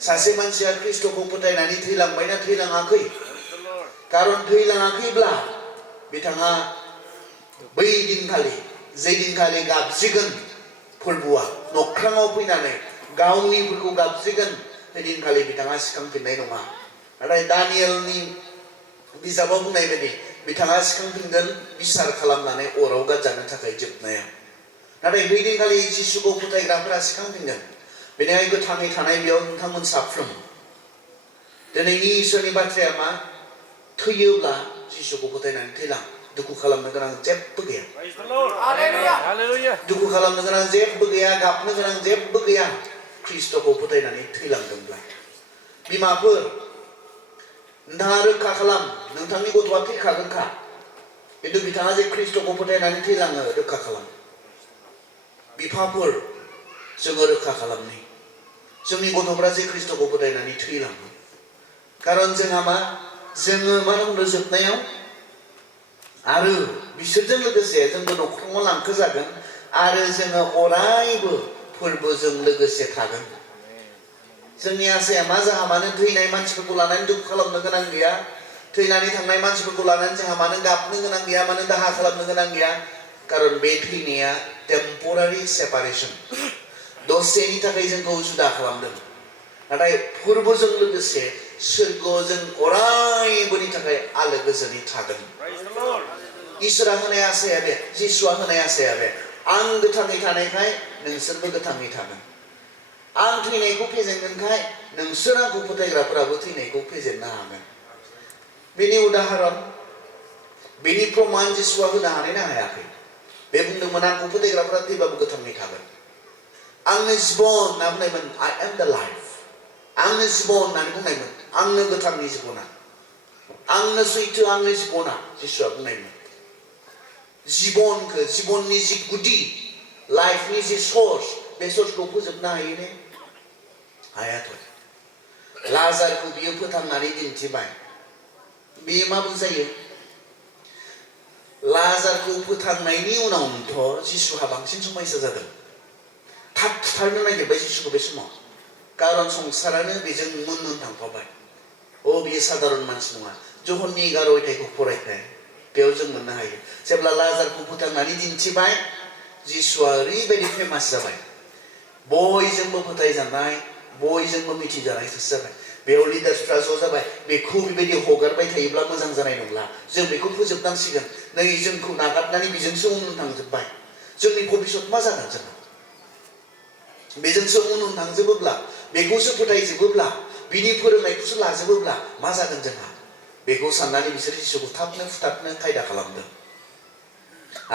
सासे मानसिया ख्रिस्टखौ फोथायनानै थैलांबायना थैलाङाखै कारन थैलाङाखैब्ला बिथाङा बै दिनखालि जे दिनखालि गाबज्रिगोन फोरबोआ नख्राङाव फैनानै गावनिफोरखौ गाबज्रिगोन बे दिनखालि बिथाङा सिखांफिननाय नङा नाथाय दानियेलनि बिजाबाव बुंनाय बायदि बिथाङा सिखांफिनगोन बिसार खालामनानै अराव गारजानो थाखाय जोबनायाव नाथाय बै दिनखालि जिसुखौ फोथायग्राफोरा सिखांफिनगोन बेनिखाय गोथाङै थानाय बेयाव नोंथांमोन साफ्रोम दिनैनि इसोरनि बाथ्राया मा थैयोब्ला जिसुखौ फोथायनानै थैलां दुखु खालामनो गोनां जेबो गैया दुखु खालामनो गोनां जेबो गैया गाबनो गोनां जेबो गैया ख्रिस्टखौ फोथायनानै थैलांदोंब्ला बिमाफोर नोंथाङा रोखा खालाम नोंथांनि गथ'आ थैखागोनखा किन्तु बिथाङा जे ख्रिस्टखौ फोथायनानै थैलाङो रोखा खालाम बिफाफोर जोङो रोखा खालामनि जोंनि गथ'फ्रा जे ख्रिस्टखौ फोथायनानै थैलाङो कारन जोंहा मा जोङो मा होनो जोबनायाव आरो बिसोरजों लोगोसे जोंबो नख्राङाव लांखो जागोन आरो जोङो अरायबो फोरबोजों लोगोसे थागोन जोंनि आसाया मा जाहा मानो थैनाय मानसिफोरखौ लानानै दुखु खालामनो गोनां गैया थैनानै थांनाय मानसिफोरखौ लानानै जोंहा मानो गाबनो गोनां गैया मानो दाहा खालामनो गोनां गैया कारन बे थैनाया टेम्परारि सेपारेसन दसेनि थाखाय जोंखौ जुदा खालामदों नाथाय फोरबोजों लोगोसे सोरगोआव जों अरायबोनि थाखाय आलो गोजोनै थागोन इसोरा होनाय आसाया बे जिसुआ होनाय आसाया बे आं गोथाङै थानायखाय नोंसोरबो गोथाङै थागोन आं थैनायखौ फेजेनगोनखाय नोंसोर आंखौ फोथायग्राफोराबो थैनायखौ फेजेननो हागोन बेनि उदाहरन बेनि प्रमान जिसुआ होनो हानाय ना हायाखै बे बुंदोंमोन आंखौ फोथायग्राफोरा थैबाबो गोथाङै थागोन आंनो जिबन होनना बुंनायमोन I am the life आंनो जिबन होननानै बुंनायमोन आंनो गोथांनि जिबना आंनो सैथो आंनो जिबना जिसुआ बुंनायमोन जिबनखौ जिबननि जि गुदि लाइफनि जि सर्स बे सर्सखौ फोजोबनो हायो ने हायाथ' लाजारखौ बियो फोथांनानै दिन्थिबाय बेयो मा बुंजायो लाजारखौ फोथांनायनि उनावनोथ' जिसुहा बांसिन समयसा जादों थाब फुथारनो नागिरबाय जिसुखौ बे समाव कारन संसारानो बेजों मुन थांफाबाय बियो साधारन मानसि नङा जहननि 11 अध्यायखौ फरायखाय बेयाव जों मोननो हायो जेब्ला लाजारखौ फोथांनानै दिन्थिबाय जिसुआ ओरैबायदि फेमास जाबाय बयजोंबो फोथायजानाय बयजोंबो मिथिजानाय सासे जाबाय बेयाव लिडार्सफ्रा ज' जाबाय बेखौ बेबायदि हगारबाय थायोब्ला मोजां जानाय नंला जों बेखौ फोजोबनांसिगोन नै जोंखौ नागारनानै बेजोंसो उन थांजोबबाय जोंनि भबिष्यत मा जागोन जोंहा बेजोंसो उन थांजोबोब्ला बेखौसो फोथायजोबोब्ला बिनि फोरोंनायखौसो लाजोबोब्ला मा जागोन जोंहा बेखौ साननानै बिसोर जिसुखौ थाबनो फुथारनो खायदा खालामदों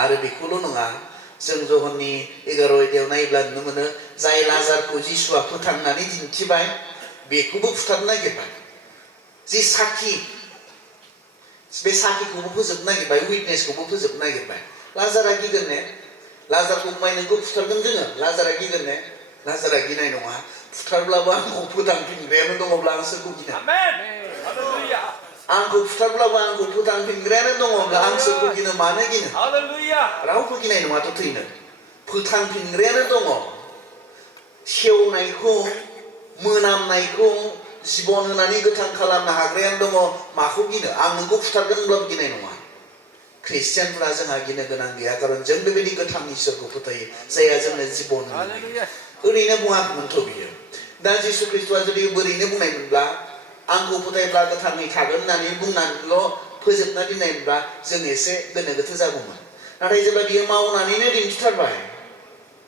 आरो बेखौल' नङा जों जहननि 11 अध्यायाव नायोब्ला नुनो मोनो जाय लाजारखौ जिसुआ फोथांनानै दिन्थिबाय बेखौबो फुथारनो नागिरबाय जि साखि बे साखिखौबो फोजोबनो नागिरबाय उइटनेसखौबो फोजोबनो नागिरबाय लाजारा गिगोन ने लाजारखौ बुंबाय नोंखौ फुथारगोन जोङो लाजारा गिगोन ने लाजारा गिनाय नङा फुथारब्लाबो आंखौ फोथांफिनग्रायानो दङब्ला आं सोरखौ गिनो आंखौ फुथारब्लाबो आंखौ फोथांफिनग्रायानो दङब्ला आं सोरखौ गिनो मानो गिनो रावबो गिनाय नङाथ' थैनो फोथांफिनग्रायानो दङ सेवनायखौ मोनामनायखौ जिबन होनानै गोथां खालामनो हाग्रायानो दङ माखौ गिनो आं नोंखौ फुथारगोन होनब्लाबो गिनाय नङा ख्रिस्टियानफोरा जोंहा गिनो गोनां गैया खारन जों बेबायदि गोथां इसोरखौ फोथायो जायहा जोंनो जिबन ओरैनो बुङाखैमोनथ' बियो दा जिसु ख्रिस्ट'आ जुदि ओरैनो बुंनायमोनब्ला आंखौ फोथायब्ला गोथाङै थागोन होननानै बुंनानैल' फोजोबना दोननायमोनब्ला जों एसे गोनो गोथो जागौमोन नाथाय जेब्ला बियो मावनानैनो दिन्थिथारबाय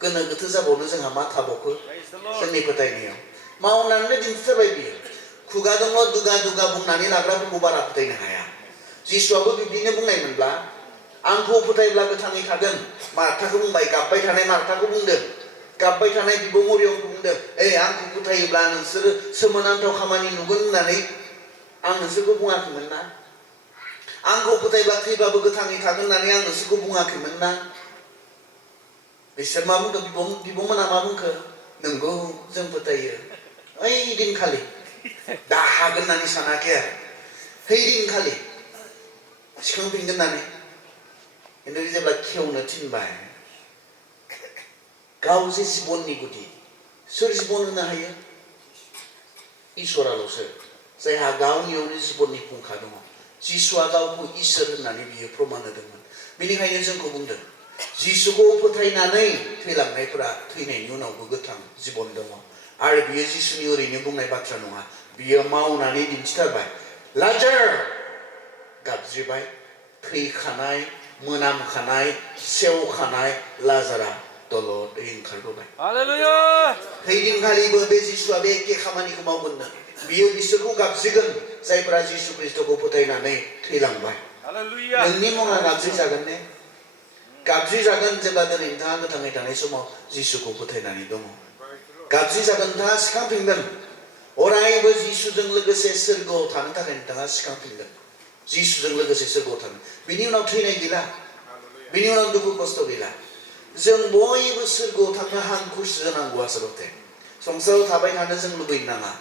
गोनो गोथो जाबावनो जोंहा मा थाबावखो जोंनि फोथायनायाव मावनानैनो दिन्थिथारबाय बियो खुगाजोंल' दुगा दुगा बुंनानै लाग्राफोरखौ बारा फोथायनो हाया जिसुआबो बिब्दिनो बुंनायमोनब्ला आंखौ फोथायब्ला गोथाङै थागोन मार्ताखौ बुंबाय गाबबाय थानाय मार्ताखौ बुंदों गाबबाय थानाय बिब' मरियमखौ बुंदों आंखौ फोथायोब्ला नोंसोरो सोमोनांथाव खामानि नुगोन होननानै आं नोंसोरखौ बुङाखैमोन ना आंखौ फोथायब्ला थैबाबो गोथाङै थागोन होननानै आं नोंसोरखौ बुङाखैमोन ना बिसोर मा बुंखो बिब'मोना मा बुंखो नोंगौ जों फोथायो ओइ दिनखालि दा हागोन होननानै सानाखै आरो है दिनखालि सिखांफिनगोन होननानै खिन्थु जेब्ला खेवनो थिनबाय गाव जे जिबननि गुदि सोर जिबन होनो हायो इसोराल'सो जायहा गावनियावनो जिबननि फुंखा दङ जिसुआ गावखौ इसोर होननानै बियो प्रमान होदोंमोन बेनिखायनो जोंखौ बुंदों जिसुखौ फोथायनानै थैलांनायफोरा थैनायनि उनावबो गोथां जिबन दङ आरो बियो जिसुनि ओरैनो बुंनाय बाथ्रा नङा बियो मावनानै दिन्थिथारबाय लाजार गाबज्रिबाय थैखानाय मोनामखानाय सेवखानाय लाजारा दलदै ओंखारबोबाय हैदिनखालिबो बे जिसुआ बे एखे खामानिखौ मावगोननो बियो बिसोरखौ गाबज्रिगोन जायफोरा जिसु ख्रिस्ट'खौ फोथायनानै थैलांबाय नोंनि मुङा गाबज्रिजागोन ने गाबज्रिजागोन जेब्ला दिनै नोंथाङा गोथाङै थानाय समाव जिसुखौ फोथायनानै दङ गाबज्रिजागोन नोंथाङा सिखांफिनगोन अरायबो जिसुजों लोगोसे सोरगोआव थानो थाखाय नोंथाङा सिखांफिनगोन जिसुजों लोगोसे सोरगोआव थानो बिनि उनाव थैनाय गैला बिनि उनाव दुखु खस्थ' गैला जों बयबो सोरगोआव थांनो हांखुरसो जानांगौ आसलते संसाराव थाबाय थानो जों लुबैनो नाङा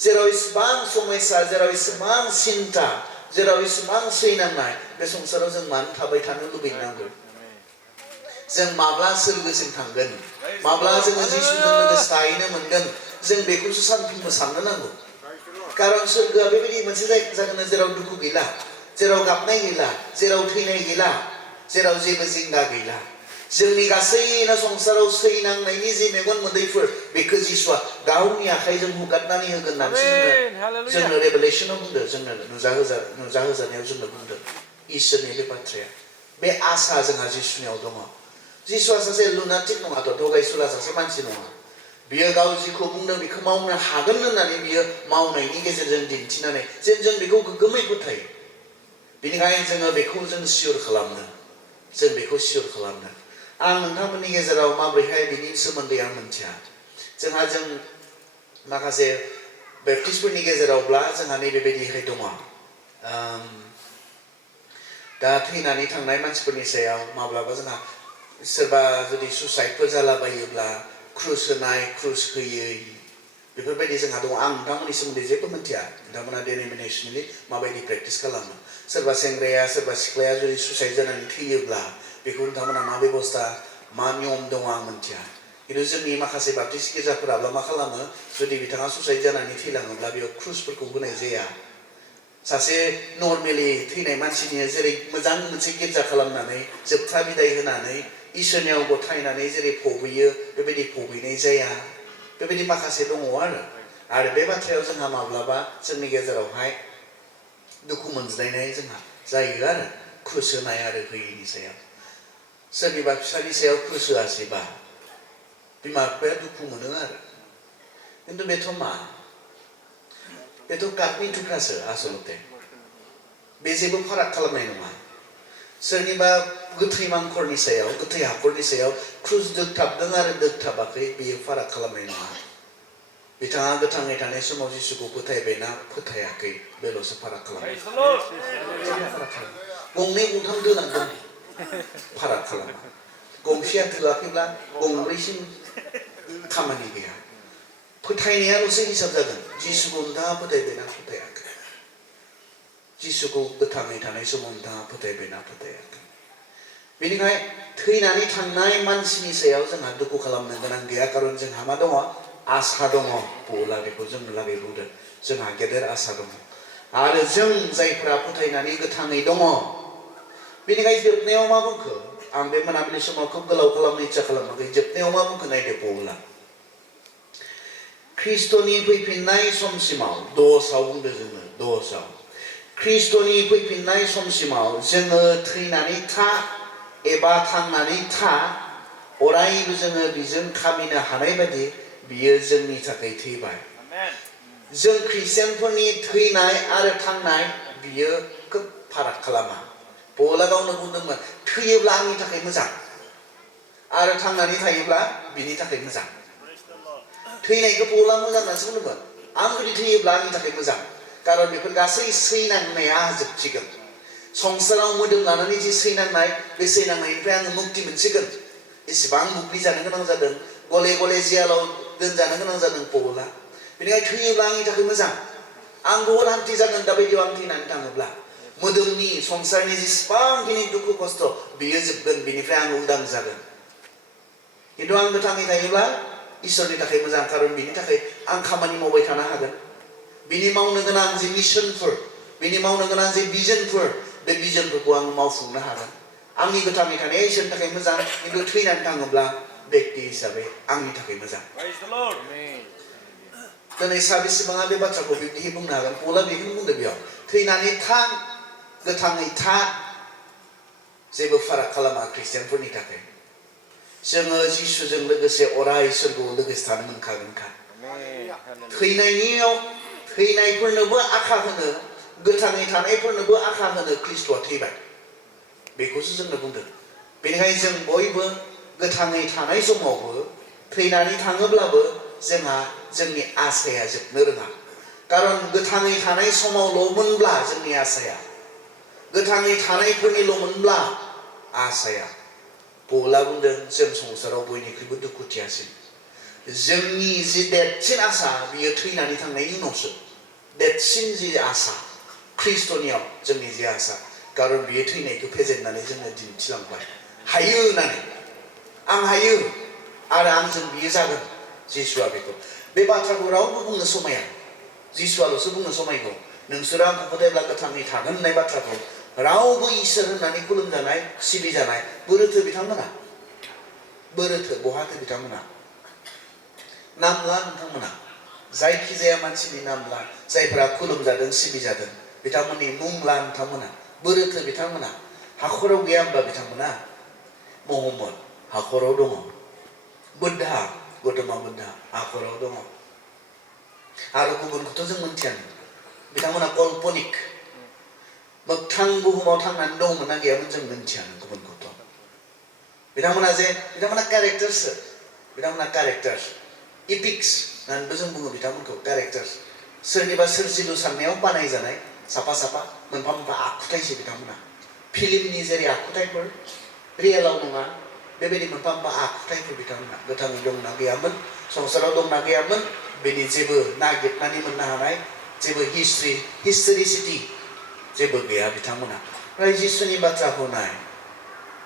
जेराव इसेबां समयसा जेराव इसेबां सिन्ता जेराव इसेबां सैनांनाय बे संसाराव जों मानो थाबाय थानो लुबैनो नांगौ जों माब्ला सोरगोसिम थांगोन माब्ला जोङो जिसुजों लोगोसे थाहैनो मोनगोन जों बेखौसो सानफ्रोमबो साननो नांगौ खारन सोरगोआ बेबायदि मोनसे जायगा जेराव दुखु गैला जेराव गाबनाय गैला जेराव थैनाय गैला जेराव जेबो जिंगा गैला जोंनि गासैनो संसाराव सैनांनायनि जे मेगन मोदैफोर बेखौ जिसुआ गावनि आखाइजों हुगारनानै होगोन होननानै जोंनो रेभेलेशनाव बुंदों जोंनो नुजाहोजानायाव जोंनो बुंदों इसोरनि बे बाथ्राया बे आसा जोंहा जिसुनियाव दङ जिसुआ सासे लुनाटिक नङाथ' थगायसुला सासे मानसि नङा बियो गाव जिखौ बुंदों बेखौ मावनो हागोन होननानै बियो मावनायनि गेजेरजों दिन्थिनानै जों बेखौ गोग्गोमै फोथायो बेनिखायनो जोङो बेखौ जों सियर खालामनो आं नोंथांमोननि गेजेराव माबोरैहाय बिनि सोमोन्दै आं मिथिया जों माखासे बेप्टिस्टफोरनि गेजेरावब्ला जोंहा नैबेबायदिहाय दङ दा थैनानै थांनाय मानसिफोरनि सायाव माब्लाबा जोंहा सोरबा जुदि सुसाइडफोर जालाबायोब्ला क्रुस होनाय क्रुस होयै बेफोरबायदि जोंहा दङ आं नोंथांमोननि सोमोन्दै जेबो मिथिया नोंथांमोना डिनोमिनेसनेलि माबायदि प्रेक्टिस खालामो सोरबा सेंग्राया सोरबा सिख्लाया जुदि सुसाइड जानानै थैयोब्ला बेखौ नोंथांमोना मा बेबस्था मा नियम दङ आं मिथिया खिन्थु जोंनि माखासे बाप्टिस्ट गिर्जाफोराब्ला मा खालामो जुदि बिथाङा सुसाइड जानानै थैलाङोब्ला बेयाव क्रुसफोरखौ होनाय जाया सासे नर्मेलि थैनाय मानसिनि जेरै मोजां मोनसे गिर्जा खालामनानै जोबथा बिदाय होनानै इसोरनियाव गथायनानै जेरै फबहैयो बेबायदि फबहैनाय जाया बेबायदि माखासे दङ आरो बे बाथ्रायाव जोंहा माब्लाबा जोंनि गेजेरावहाय दुखु मोनज्लायनाय जोंहा जायो आरो क्रुस होनाय आरो होयैनि सायाव सोरनिबा फिसानि सायाव क्रुस होआसैबा बिमा बिफाया दुखु मोनो आरो खिन्थु बेथ' मा बेथ' काटनि थुख्रासो आसलते बे जेबो फाराग खालामनाय नङा सोरनिबा गोथै मांखरनि सायाव गोथै हाखरनि सायाव क्रुस दोगथाबदों आरो दोगथाबाखै बेयो फाराग खालामनाय नङा बिथाङा गोथाङै थानाय समाव जिसुखौ फोथायबायना फोथायाखै बेल'सो फाराग खालामो गंनै गंथाम दोनांगोन फाराग खालामा गंसेया थोआखैब्ला गंब्रैसिम खामानि गैया फोथायनायाल'सो हिसाब जागोन जिसुखौ नोंथाङा फोथायबायना फोथायाखै जिसुखौ गोथाङै थानाय समाव नोंथाङा फोथायबायना फोथायाखै बेनिखाय थैनानै थांनाय मानसिनि सायाव जोंहा दुखु खालामनो गोनां गैया खारन जोंहा मा दङ आसा दङ पौला बेखौ जोंनो लागै बुंदों जोंहा गेदेर आसा दङ आरो जों जायफोरा फोथायनानै गोथाङै दङ बेनिखाय जोबनायाव मा बुंखो आं बे मोनाबिलि समाव खोब गोलाव खालामनो इच्ছা खालामाखै जोबनायाव मा बुंखो नायदो पौला ख्रिस्ट'नि फैफिननाय समसिमाव दसाव बुंदो जोङो दसाव ख्रिस्ट'नि फैफिननाय समसिमाव जोङो थैनानै था एबा थांनानै था अरायबो जोङो बिजों खामिनो हानाय बायदि बियो जोंनि थाखाय थैबाय जों ख्रिस्टियानफोरनि थैनाय आरो थांनाय बियो खोब फाराग खालामा पौला गावनो बुंदोंमोन थैयोब्ला आंनि थाखाय मोजां आरो थांनानै थायोब्ला बिनि थाखाय मोजां थैनायखौ पौला मोजां होननासो बुंदोंमोन आं जुदि थैयोब्ला आंनि थाखाय मोजां खारन बेफोर गासै सैनांनाया जोबसिगोन संसाराव मोदोम लानानै जि सैनांनाय बे सैनांनायनिफ्राय आङो मुक्ति मोनसिगोन एसेबां बुग्लि जानो गोनां जादों गले गले जियालाव दोनजानो गोनां जादों पौला बेनिखायनो थैयोब्ला आंनि थाखाय मोजां आं बहुद हान्थि जागोन दाबायदियाव आं थैनानै थाङोब्ला मोदोमनि संसारनि जेसेबांखिनि दुखु खस्थ बियो जोबगोन बेनिफ्राय आं उदां जागोन खिन्थु आं गोथाङै थायोब्ला इसोरनि थाखाय मोजां खारन बिनि थाखाय आं खामानि मावबाय थानो हागोन बिनि मावनो गोनां जे मिशनफोर बिनि मावनो गोनां जे भिजनफोर बे भिजनफोरखौ आं मावफुंनो हागोन आंनि गोथाङै थानाया इसोरनि थाखाय मोजां खिन्थु थैनानै थाङोब्ला व्यक्ति हिसाबै आंनि थाखाय मोजां दिनै साबेसेबाङा बे बाथ्राखौ बिब्दि बुंनो हागोन पौला बेखौनो बुंदों बेयाव थैनानै थां गोथाङै था जेबो फाराग खालामा ख्रिस्टियानफोरनि थाखाय जोङो जिसुजों लोगोसे अराय सोरगोआव लोगोसे थानो मोनखागोनखा थैनायफोरनोबो आखा होनो गोथाङै थानायफोरनोबो आखा होनो ख्रिस्ट'आ थैबाय बेखौसो जोंनो बुंदों बेनिखायनो जों बयबो गोथाङै थानाय समावबो थैनानै थाङोब्लाबो जोंहा जोंनि आसाया जोबनो रोङा खारन गोथाङै थानाय समावल'मोनब्ला जोंनि आसाया गोथाङै थानायफोरनिल'मोनब्ला आसाया पौला बुंदों जों संसाराव बयनिख्रुइबो दुखुथियासिन जोंनि जि देरसिन आसा बियो थैनानै थांनायनि उनावसो देरसिन जि आसा ख्रिस्ट'नियाव जोंनि जि आसा खारन बियो थैनायखौ फेजेननानै जोंनो दिन्थिलांबाय हायो होननानै आं हायो आरो आंजों बियो जागोन जिसुआ बेखौ बे बाथ्राखौ रावबो बुंनो समाया जिसुआल'सो बुंनो समायगौ नोंसोरो आंखौ फोथायब्ला गोथाङै थागोन होननाय बाथ्राखौ रावबो इसोर होननानै खुलुमजानाय सिबिजानाय बोरोथो बिथांमोना बोरोथो बहाथो बिथांमोना नाम ला नोंथांमोना जायखिजाया मानसिनि नाम ला जायफोरा खुलुमजादों सिबिजादों बिथांमोननि मुं ला नोंथांमोना बोरोथो बिथांमोना हाखराव गैया होनबा बिथांमोना महम्मद हाखराव दङ बुद्धा गौतमा बुद्धा हाखराव दङ आरो गुबुनखौथ' जों मोनथियानो बिथांमोना कल्पनिक मोगथां बुहुमाव थांनानै दंमोन ना गैयामोन जों मोनथियानो गुबुनखौथ' बिथांमोना केरेक्टारसो बिथांमोना केरेक्टार इपिक्स होननानैबो जों बुङो बिथांमोनखौ केरेक्टार सोरनिबा सोरजिलु साननायाव बानायजानाय साफा साफा मोनफा मोनफा आखुथायसो बिथांमोना फिल्मनि जेरै आखुथायफोर रियेलाव नङा बेबायदि मोनफा मोनफा आखुथायफोर बिथांमोना गोथाङै दंना गैयामोन संसाराव दंना गैयामोन बेनि जेबो नागिरनानै मोननो हानाय जेबो हिस्टोरिसिटि जेबो गैया बिथांमोना ओमफ्राय जिसुनि बाथ्राखौ नाय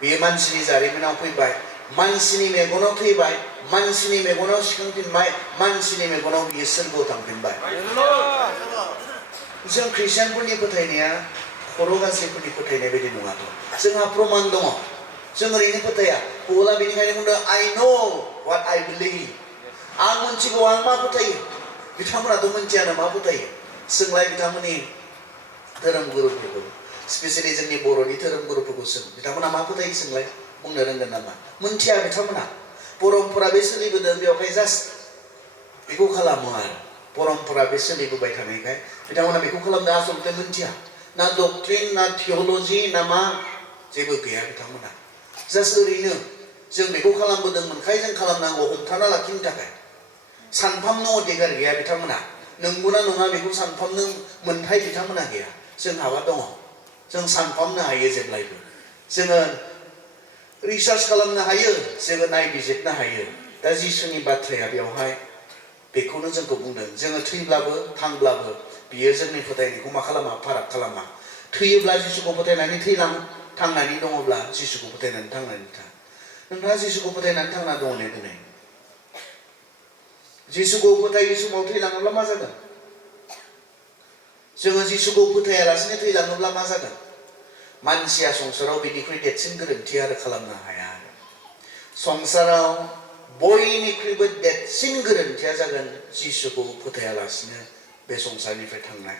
बेयो मानसिनि जारिमिनाव फैबाय मानसिनि मेगनाव थैबाय मानसिनि मेगनाव सिखांफिनबाय मानसिनि मेगनाव बियो सोरगोआव थांफिनबाय जों ख्रिस्टियानफोरनि फोथायनाया खर' गाज्रिफोरनि फोथायनाय बायदि नङाथ' जोंहा प्रमान दङ जों ओरैनो फोथाया पौला बेनिखायनो बुंदों आइ नो व्हाट आइ बिलिभ आं मोनथिगौ आं मा फोथायो बिथांमोनाथ' मोनथियानो मा फोथायो सोंलाय बिथांमोननि धोरोम गुरुफोरखौ स्पेसियेलि जोंनि बर'नि धोरोम गुरुफोरखौ सों बिथांमोना मा फोथायो सोंलाय बुंनो रोंगोन नामा मोनथिया बिथांमोना परमपरा बे सोलिबोदों बेवहाय जास्ट बेखौ खालामो आरो परमपरा बे सोलिबोबाय थानायखाय बिथांमोना बेखौ खालामनो आसलते मोनथिया ना डक्ट्रिन ना थिअल'जि ना मा जेबो गैया बिथांमोना जास्ट ओरैनो जों बेखौ खालामबोदोंमोनखाय जों खालामनांगौ हमथाना लाखिनो थाखाय सानफामनो अधिकार गैया बिथांमोना नंगौना नङा बेखौ सानफामनो मोनथाय बिथांमोना गैया जोंहाबा दङ जों सानफामनो हायो जेब्लायबो जोङो रिसार्च खालामनो हायो जोङो नायबिजिरनो हायो दा जिसुनि बाथ्राया बेवहाय बेखौनो जोंखौ बुंदों जोङो थैब्लाबो थांब्लाबो बियो जोंनि फोथायनायखौ मा खालामा फाराग खालामा थैयोब्ला जिसुखौ फोथायनानै थांनानै दङब्ला जिसुखौ फोथायनानै थांनानै था नोंथाङा जिसुखौ फोथायनानै थांना दङ ने दिनै जिसुखौ फोथायै समाव थैलाङोब्ला मा जागोन जोङो जिसुखौ फोथायालासिनो थैलाङोब्ला मा जागोन मानसिया संसाराव बिनिख्रुइ देरसिन गोरोन्थि आरो खालामनो हाया संसाराव बयनिख्रुइबो देरसिन गोरोन्थिया जागोन जिसुखौ फोथायालासिनो बे संसारनिफ्राय थांनाय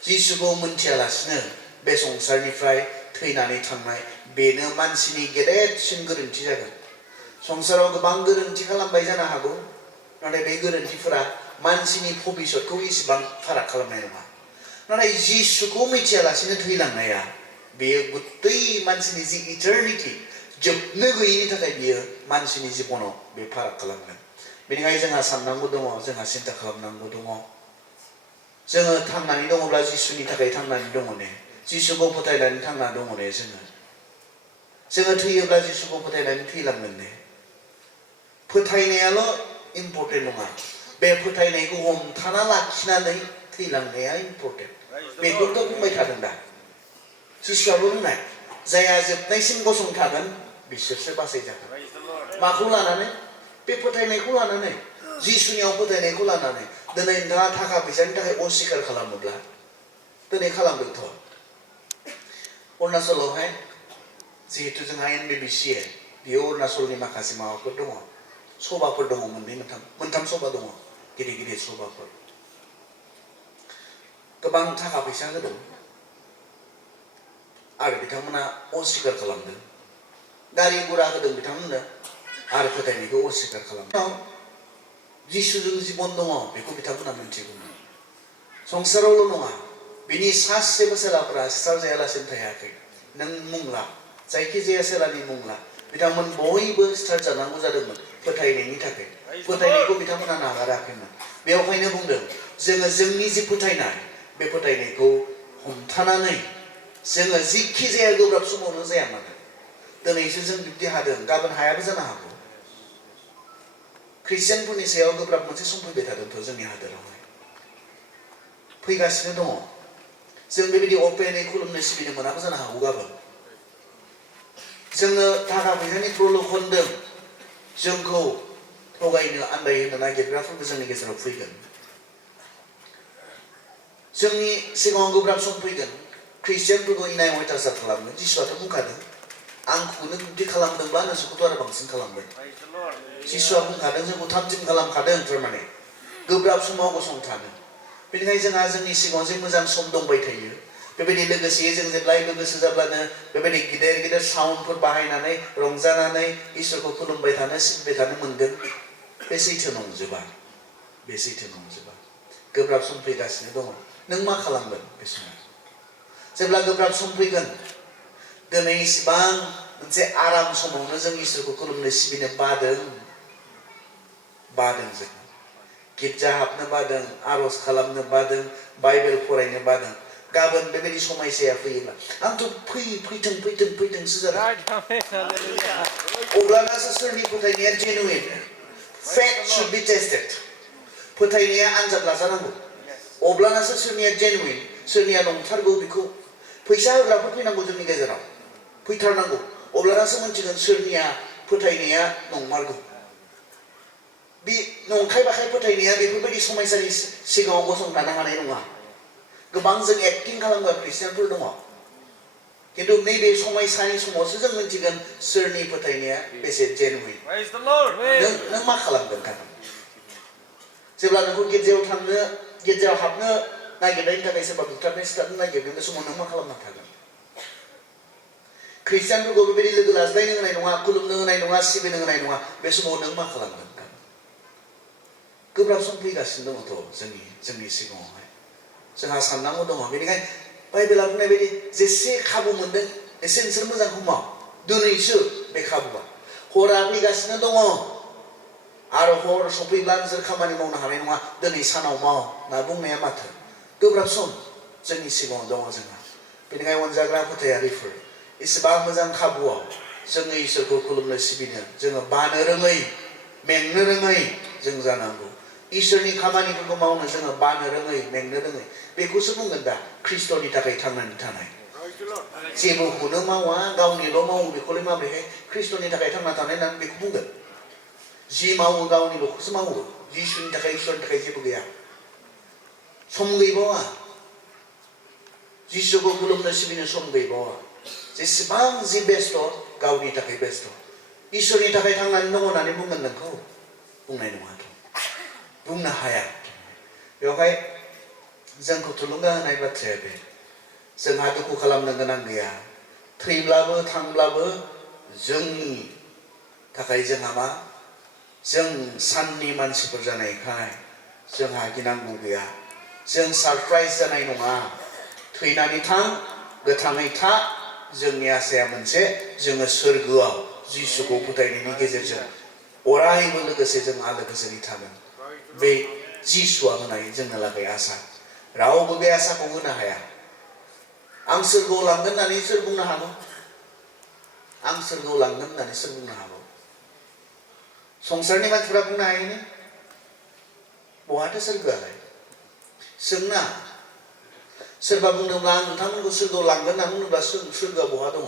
जिसुखौ मोनथियालासिनो बे संसारनिफ्राय थैनानै थांनाय बेनो मानसिनि गेदेरसिन गोरोन्थि जागोन संसाराव गोबां गोरोन्थि खालामबाय जानो हागौ नाथाय बे गोरोन्थिफोरा मानसिनि भबिष्यतखौ इसेबां फाराग खालामनाय नङा नाथाय जिसुखौ मिथियालासिनो थैलांनाया बेयो गुतै मानसिनि जि इटारनिटी जोबनो गैयैनि थाखाय बियो मानसिनि जिबनाव बे फाराग खालामगोन बेनिखायनो जोंहा साननांगौ दङ जोंहा सिन्ता खालामनांगौ दङ जोङो थांनानै दङब्ला जिसुनि थाखाय थांनानै दङ ने जिसुखौ फोथायनानै थांना दङ ने जोङो थैयोब्ला जिसुखौ फोथायनानै थैलांगोन ने फोथायनायाल' इम्पर्टेन्ट नङा बे फोथायनायखौ हमथाना लाखिनानै थैलांनाया इम्पर्टेन्ट बेखौथ' बुंबाय थादों दा जिसुआबो बुंनाय जायहा जोबनायसिम गसंथागोन बिसोरसो बासायजागोन माखौ लानानै बे फोथायनायखौ लानानै जिसुनियाव फोथायनायखौ लानानै दिनै नोंथाङा थाखा फैसानि थाखाय अस्वीकार खालामोब्ला दिनै खालामदोंथ' अरुणाचलावहाय जिहेतु जोंहा NBBC बेयाव अरुणाचलनि माखासे माबाफोर दङ सभाफोर दङ मोनथाम सभा दङ गिदिर गिदिर सभाफोर गोबां थाखा फैसा होदों आरो बिथांमोना अस्वीकार खालामदों गारि गुरा होदों बिथांमोननो आरो फोथायनायखौ अस्वीकार खालामदों जिसुजों जिबन दङ बेखौ बिथांमोना मिथिगौमोन संसारावल' नङा बिनि सासेबो सेलाफोरा सिथार जायालासिनो थायाखै नों मुंला जायखिजाया सेलानि मुंला बिथांमोन बयबो सिथार जानांगौ जादोंमोन फोथायनायनि थाखाय फोथायनायखौ बिथांमोना नागाराखैमोन बेवहायनो बुंदों जोङो जोंनि जि फोथायनाय बे फोथायनायखौ हमथानानै जोङो जिखि जाया गोब्राब समावनो जाया मानो दिनैसो जों बिब्दि हादों गाबोन हायाबो जानो हागौ ख्रिस्टियानफोरनि सायाव गोब्राब मोनसे सम फैबाय थादोंथ' जोंनि हादोरावहाय फैगासिनो दङ जों बेबायदि अपेनै खुलुमनो सिबिनो मोनाबो जानो हागौ गाबोन जोङो थाखा फैसानि प्रल'खनदों जोंखौ थगायनो आन्दायहोनो नागिरग्राफोरबो जोंनि गेजेराव फैगोन जोंनि सिगाङाव गोब्राब सम फैगोन ख्रिस्टियानफोरखौ इनाय अयथासार खालामगोन जिसुआथ' बुंखादों आंखौनो बिब्दि खालामदोंब्ला नोंसोरखौथ' आरो बांसिन खालामगोन जिसुआ बुंखादों जोंखौ थामथिम खालामखादों थारमाने गोब्राब समाव गसंथानो बेनिखायनो जोंहा जोंनि सिगाङाव जे मोजां सम दंबाय थायो बेबायदि लोगोसे जों जेब्लायबो गोसो जाब्लानो बेबायदि गिदिर गिदिर साउन्डफोर बाहायनानै रंजानानै इसोरखौ खुलुमबाय थानो सिबिबाय थानो मोनगोन बे सैथो नंजोबा गोब्राब सम फैगासिनो दङ नों मा खालामगोन बे समाव जेब्ला गोब्राब सम फैगोन दिनै इसिबां मोनसे आराम समावनो जों इसोरखौ खुलुमनो सिबिनो बादों जों गिर्जा हाबनो बादों आर'ज खालामनो बादों बाइबेल फरायनो बादों गाबोन बेबायदि समयसाया फैयोब्ला आंथ' फैथोंसो जादों अब्लानासो सोरनि फोथायनाया genuine fact should be tested फोथायनाया आनजाद लाजानांगौ अब्लानासो सोरनिया जेनुइन सोरनिया नंथारगौ बेखौ फैसा होग्राफोर फैनांगौ जोंनि गेजेराव फैथारनांगौ अब्लानासो मोनथिगोन सोरनिया फोथायनाया नंमारगौ बे नंखाय बाखाय फोथायनाया बेफोरबायदि समयसानि सिगाङाव गसंथानो हानाय नङा गोबां जों एक्टिं खालामग्रा ख्रिस्टियानफोर दङ खिन्थु नैबे समयसानि समावसो जों मिथिगोन सोरनि फोथायनाया बेसे जेनुइन नों मा खालामगोन गाबोन जेब्ला नोंखौ गिर्जायाव हाबनो नागिरनायनि थाखाय सोरबा बुथारनो सिथारनो नागिरगोन बे समाव नों मा खालामना थागोन ख्रिस्टियानफोरखौ बेबायदि लोगो लाज्लायनो होनाय नङा खुलुमनो होनाय नङा सिबिनो होनाय नङा बे समाव नों मा खालामगोन गोब्राब सम फैगासिनो दङथ' जोंनि सिगाङावहाय जोंहा साननांगौ दङ बेनिखायनो बाइबेला बुंनाय बायदि जेसे खाबु मोनदों एसे नोंसोर मोजांखौ माव दिनैसो बे खाबुआ हरा फैगासिनो दङ आरो हर सफैब्ला नोंसोर खामानि मावनो हानाय नङा दिनै सानाव माव होनना बुंनाया माथो गोब्राब सम जोंनि सिगाङाव दङ जोंहा बेनिखायनो अनजाग्रा फोथायारिफोर एसेबां मोजां खाबुआव जोङो इसोरखौ खुलुमनो सिबिनो जोङो बानो रोङै मेंनो रोङै जों जानांगौ इसोरनि खामानिफोरखौ मावनो जोङो बानो रोङै मेंनो रोङै बेखौसो बुंगोन दा ख्रिस्ट'नि थाखाय थांनानै थानाय जेबोखौनो मावा गावनिल' मावो बेखौलाय माबोरैहाय ख्रिस्ट'नि थाखाय थांना थानाय होननानै बेखौ बुंगोन जि मावो गावनिल'खौसो मावो जिसुनि थाखाय इसोरनि थाखाय जेबो गैया सम गैबावा जिसुखौ खुलुमनो सिबिनो सम गैबावा जेसेबां जि बेस्थ' गावनि थाखाय बेस्थ' इसोरनि थाखाय थांनानै दङ होननानै बुंगोन नोंखौ बुंनाय नङाथ' बुंनो हाया बेवहाय जोंखौ थुलुंगा होनाय बाथ्राया बे जोंहा दुखु खालामनो गोनां गैया थैब्लाबो थांब्लाबो जोंनि थाखाय जोंहा मा जों साननि मानसिफोर जानायखाय जोंहा गिनांगौ गैया जों सारप्राइज जानाय नङा थैनानै थां गोथाङै था जोंनि आसाया मोनसे जोङो सोरगोआव जिसुखौ फोथायनायनि गेजेरजों अरायबो लोगोसे जों आलो गोजोनै थागोन बे जिसुआ होनाय जोंनो लागै आसा रावबो बे आसाखौ होनो हाया आं सोरगोआव लांगोन होननानै सोर बुंनो हागौ आं सोरगोआव लांगोन होननानै सोर बुंनो हागौ संसारनि मानसिफ्रा बुंनो हायोनो बहाथो सोरगोआलाय सोंना सोरबा बुंदोंब्ला आं नोंथांमोनखौ सोरगोआव लांगोन होनना बुङोब्ला सोरगोआ बहा दङ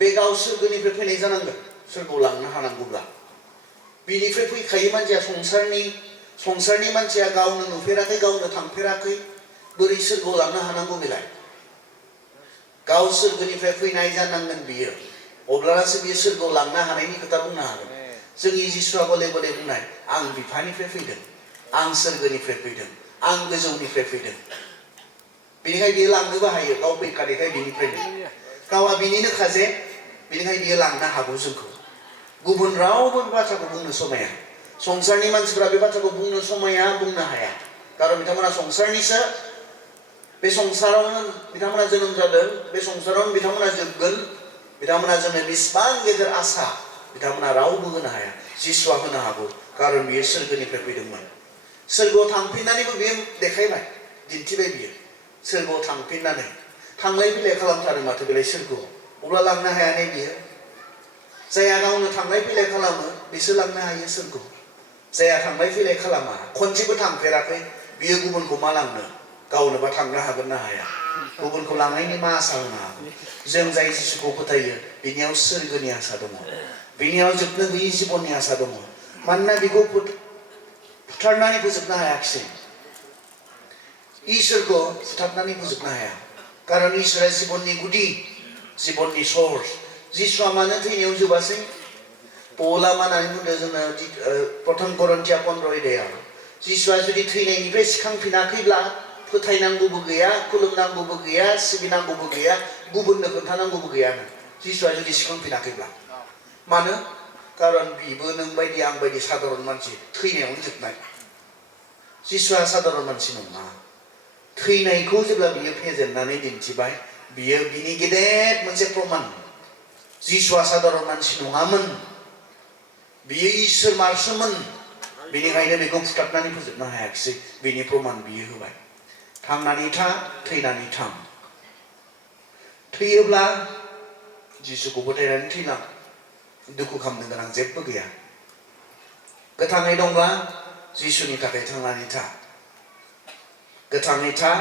बे गाव सोरगोनिफ्राय फैनाय जानांगोन सोरगोआव लांनो हानांगौब्ला बिनिफ्राय फैखायो मानसिया संसारनि मानसिया गावनो नुफेराखै गावनो थांफेराखै बोरै सोरगोआव लांनो हानांगौ बेलाय गाव सोरगोनिफ्राय फैनाय जानांगोन बियो अब्लासो बियो सोरगोआव लांनो हानायनि खोथा बुंनो हागोन जोंनि जिसुआ गले गले बुंनाय आं बिफानिफ्राय फैदों आं सोरगोनिफ्राय फैदों आं गोजौनिफ्राय फैदों बेनिखायनो बियो लांनोबो हायो गाव फैखानायखाय बिनिफ्रायनो गावहा बिनिनो खाजे बेनिखायनो बियो लांनो हागौ जोंखौ गुबुन रावबो बे बाथ्राखौ बुंनो समाया संसारनि मानसिफ्रा बे बाथ्राखौ बुंनो समाया बुंनो हाया खारन बिथांमोना संसारनिसो बे संसारावनो बिथांमोना जोनोम जादों बे संसारावनो बिथांमोना जोबगोन बिथांमोना जोंनो बेसेबां गेदेर आसा बिथांमोना रावबो होनो हाया जिसुआ होनो हागौ खारन बियो सोरगोनिफ्राय फैदोंमोन सोरगोआव थांफिननानैबो बियो देखायबाय दिन्थिबाय बियो सोरगोआव थांफिननानै थांलाय फैलाय खालामथारो माथो बेलाय सोरगोआव अब्ला लांनो हाया ने बियो जायहा गावनो थांलाय फैलाय खालामो बिसोर लांनो हायो सोरगोआव जायहा थांलाय फैलाय खालामा खनसेबो थांफेराखै बियो गुबुनखौ मा लांनो गावनोबा थांनो हागोन ना हाया गुबुनखौ लांनायनि मा आसा होनो हागौ जों जाय जिसुखौ फोथायो बिनियाव सोरगोनि आसा दङ बिनियाव जोबनो गैयै जिबननि आसा दङ मानोना बेखौ बुथारनानै फोजोबनो हायाखिसै इसोरखौ बुथारनानै फोजोबनो हाया खारन इसोरा जिबननि गुदि जिबननि सर्स जिसुआ मानो थैनायाव जोबासै पौला मा होननानै बुंदों जोंनो प्रथम करन्थिया 15 अध्यायाव जिसुआ जुदि थैनायनिफ्राय सिखांफिनाखैब्ला फोथायनांगौबो गैया खुलुमनांगौबो गैया सिबिनांगौबो गैया गुबुननो खोन्थानांगौबो गैयामोन जिसुआ जुदि सिखांफिनाखैब्ला मानो खारन बिबो नों बायदि आं बायदि साधारन मानसि थैनायावनो जोबनाय जिसुआ साधारन मानसि नङा थैनायखौ जेब्ला बियो फेजेननानै दिन्थिबाय बियो बिनि गेदेर मोनसे प्रमान जिसुआ साधारन मानसि नङामोन बियो इसोर मारसोमोन बेनिखायनो बेखौ फुथारनानै फोजोबनो हायाखिसै बेनि प्रमान बियो होबाय थांनानै था थैनानै थां थैयोब्ला जिसुखौ फोथायनानै थैलां दुखु खालामनो गोनां जेबो गैया गोथाङै दंब्ला जिसुनि थाखाय थांनानै था गोथाङै था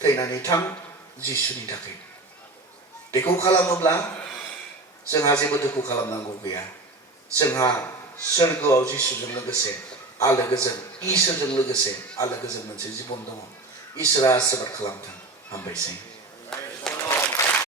थैनानै थां जिसुनि थाखाय बेखौ खालामोब्ला जोंहा जेबो दुखु खालामनांगौ गैया जोंहा सोरगोआव जिसुजों लोगोसे आलो गोजोन इसोरजों लोगोसे आलो गोजोन मोनसे जिबन दङ इसोरा आशीर्बाद खालामथों हामबायसै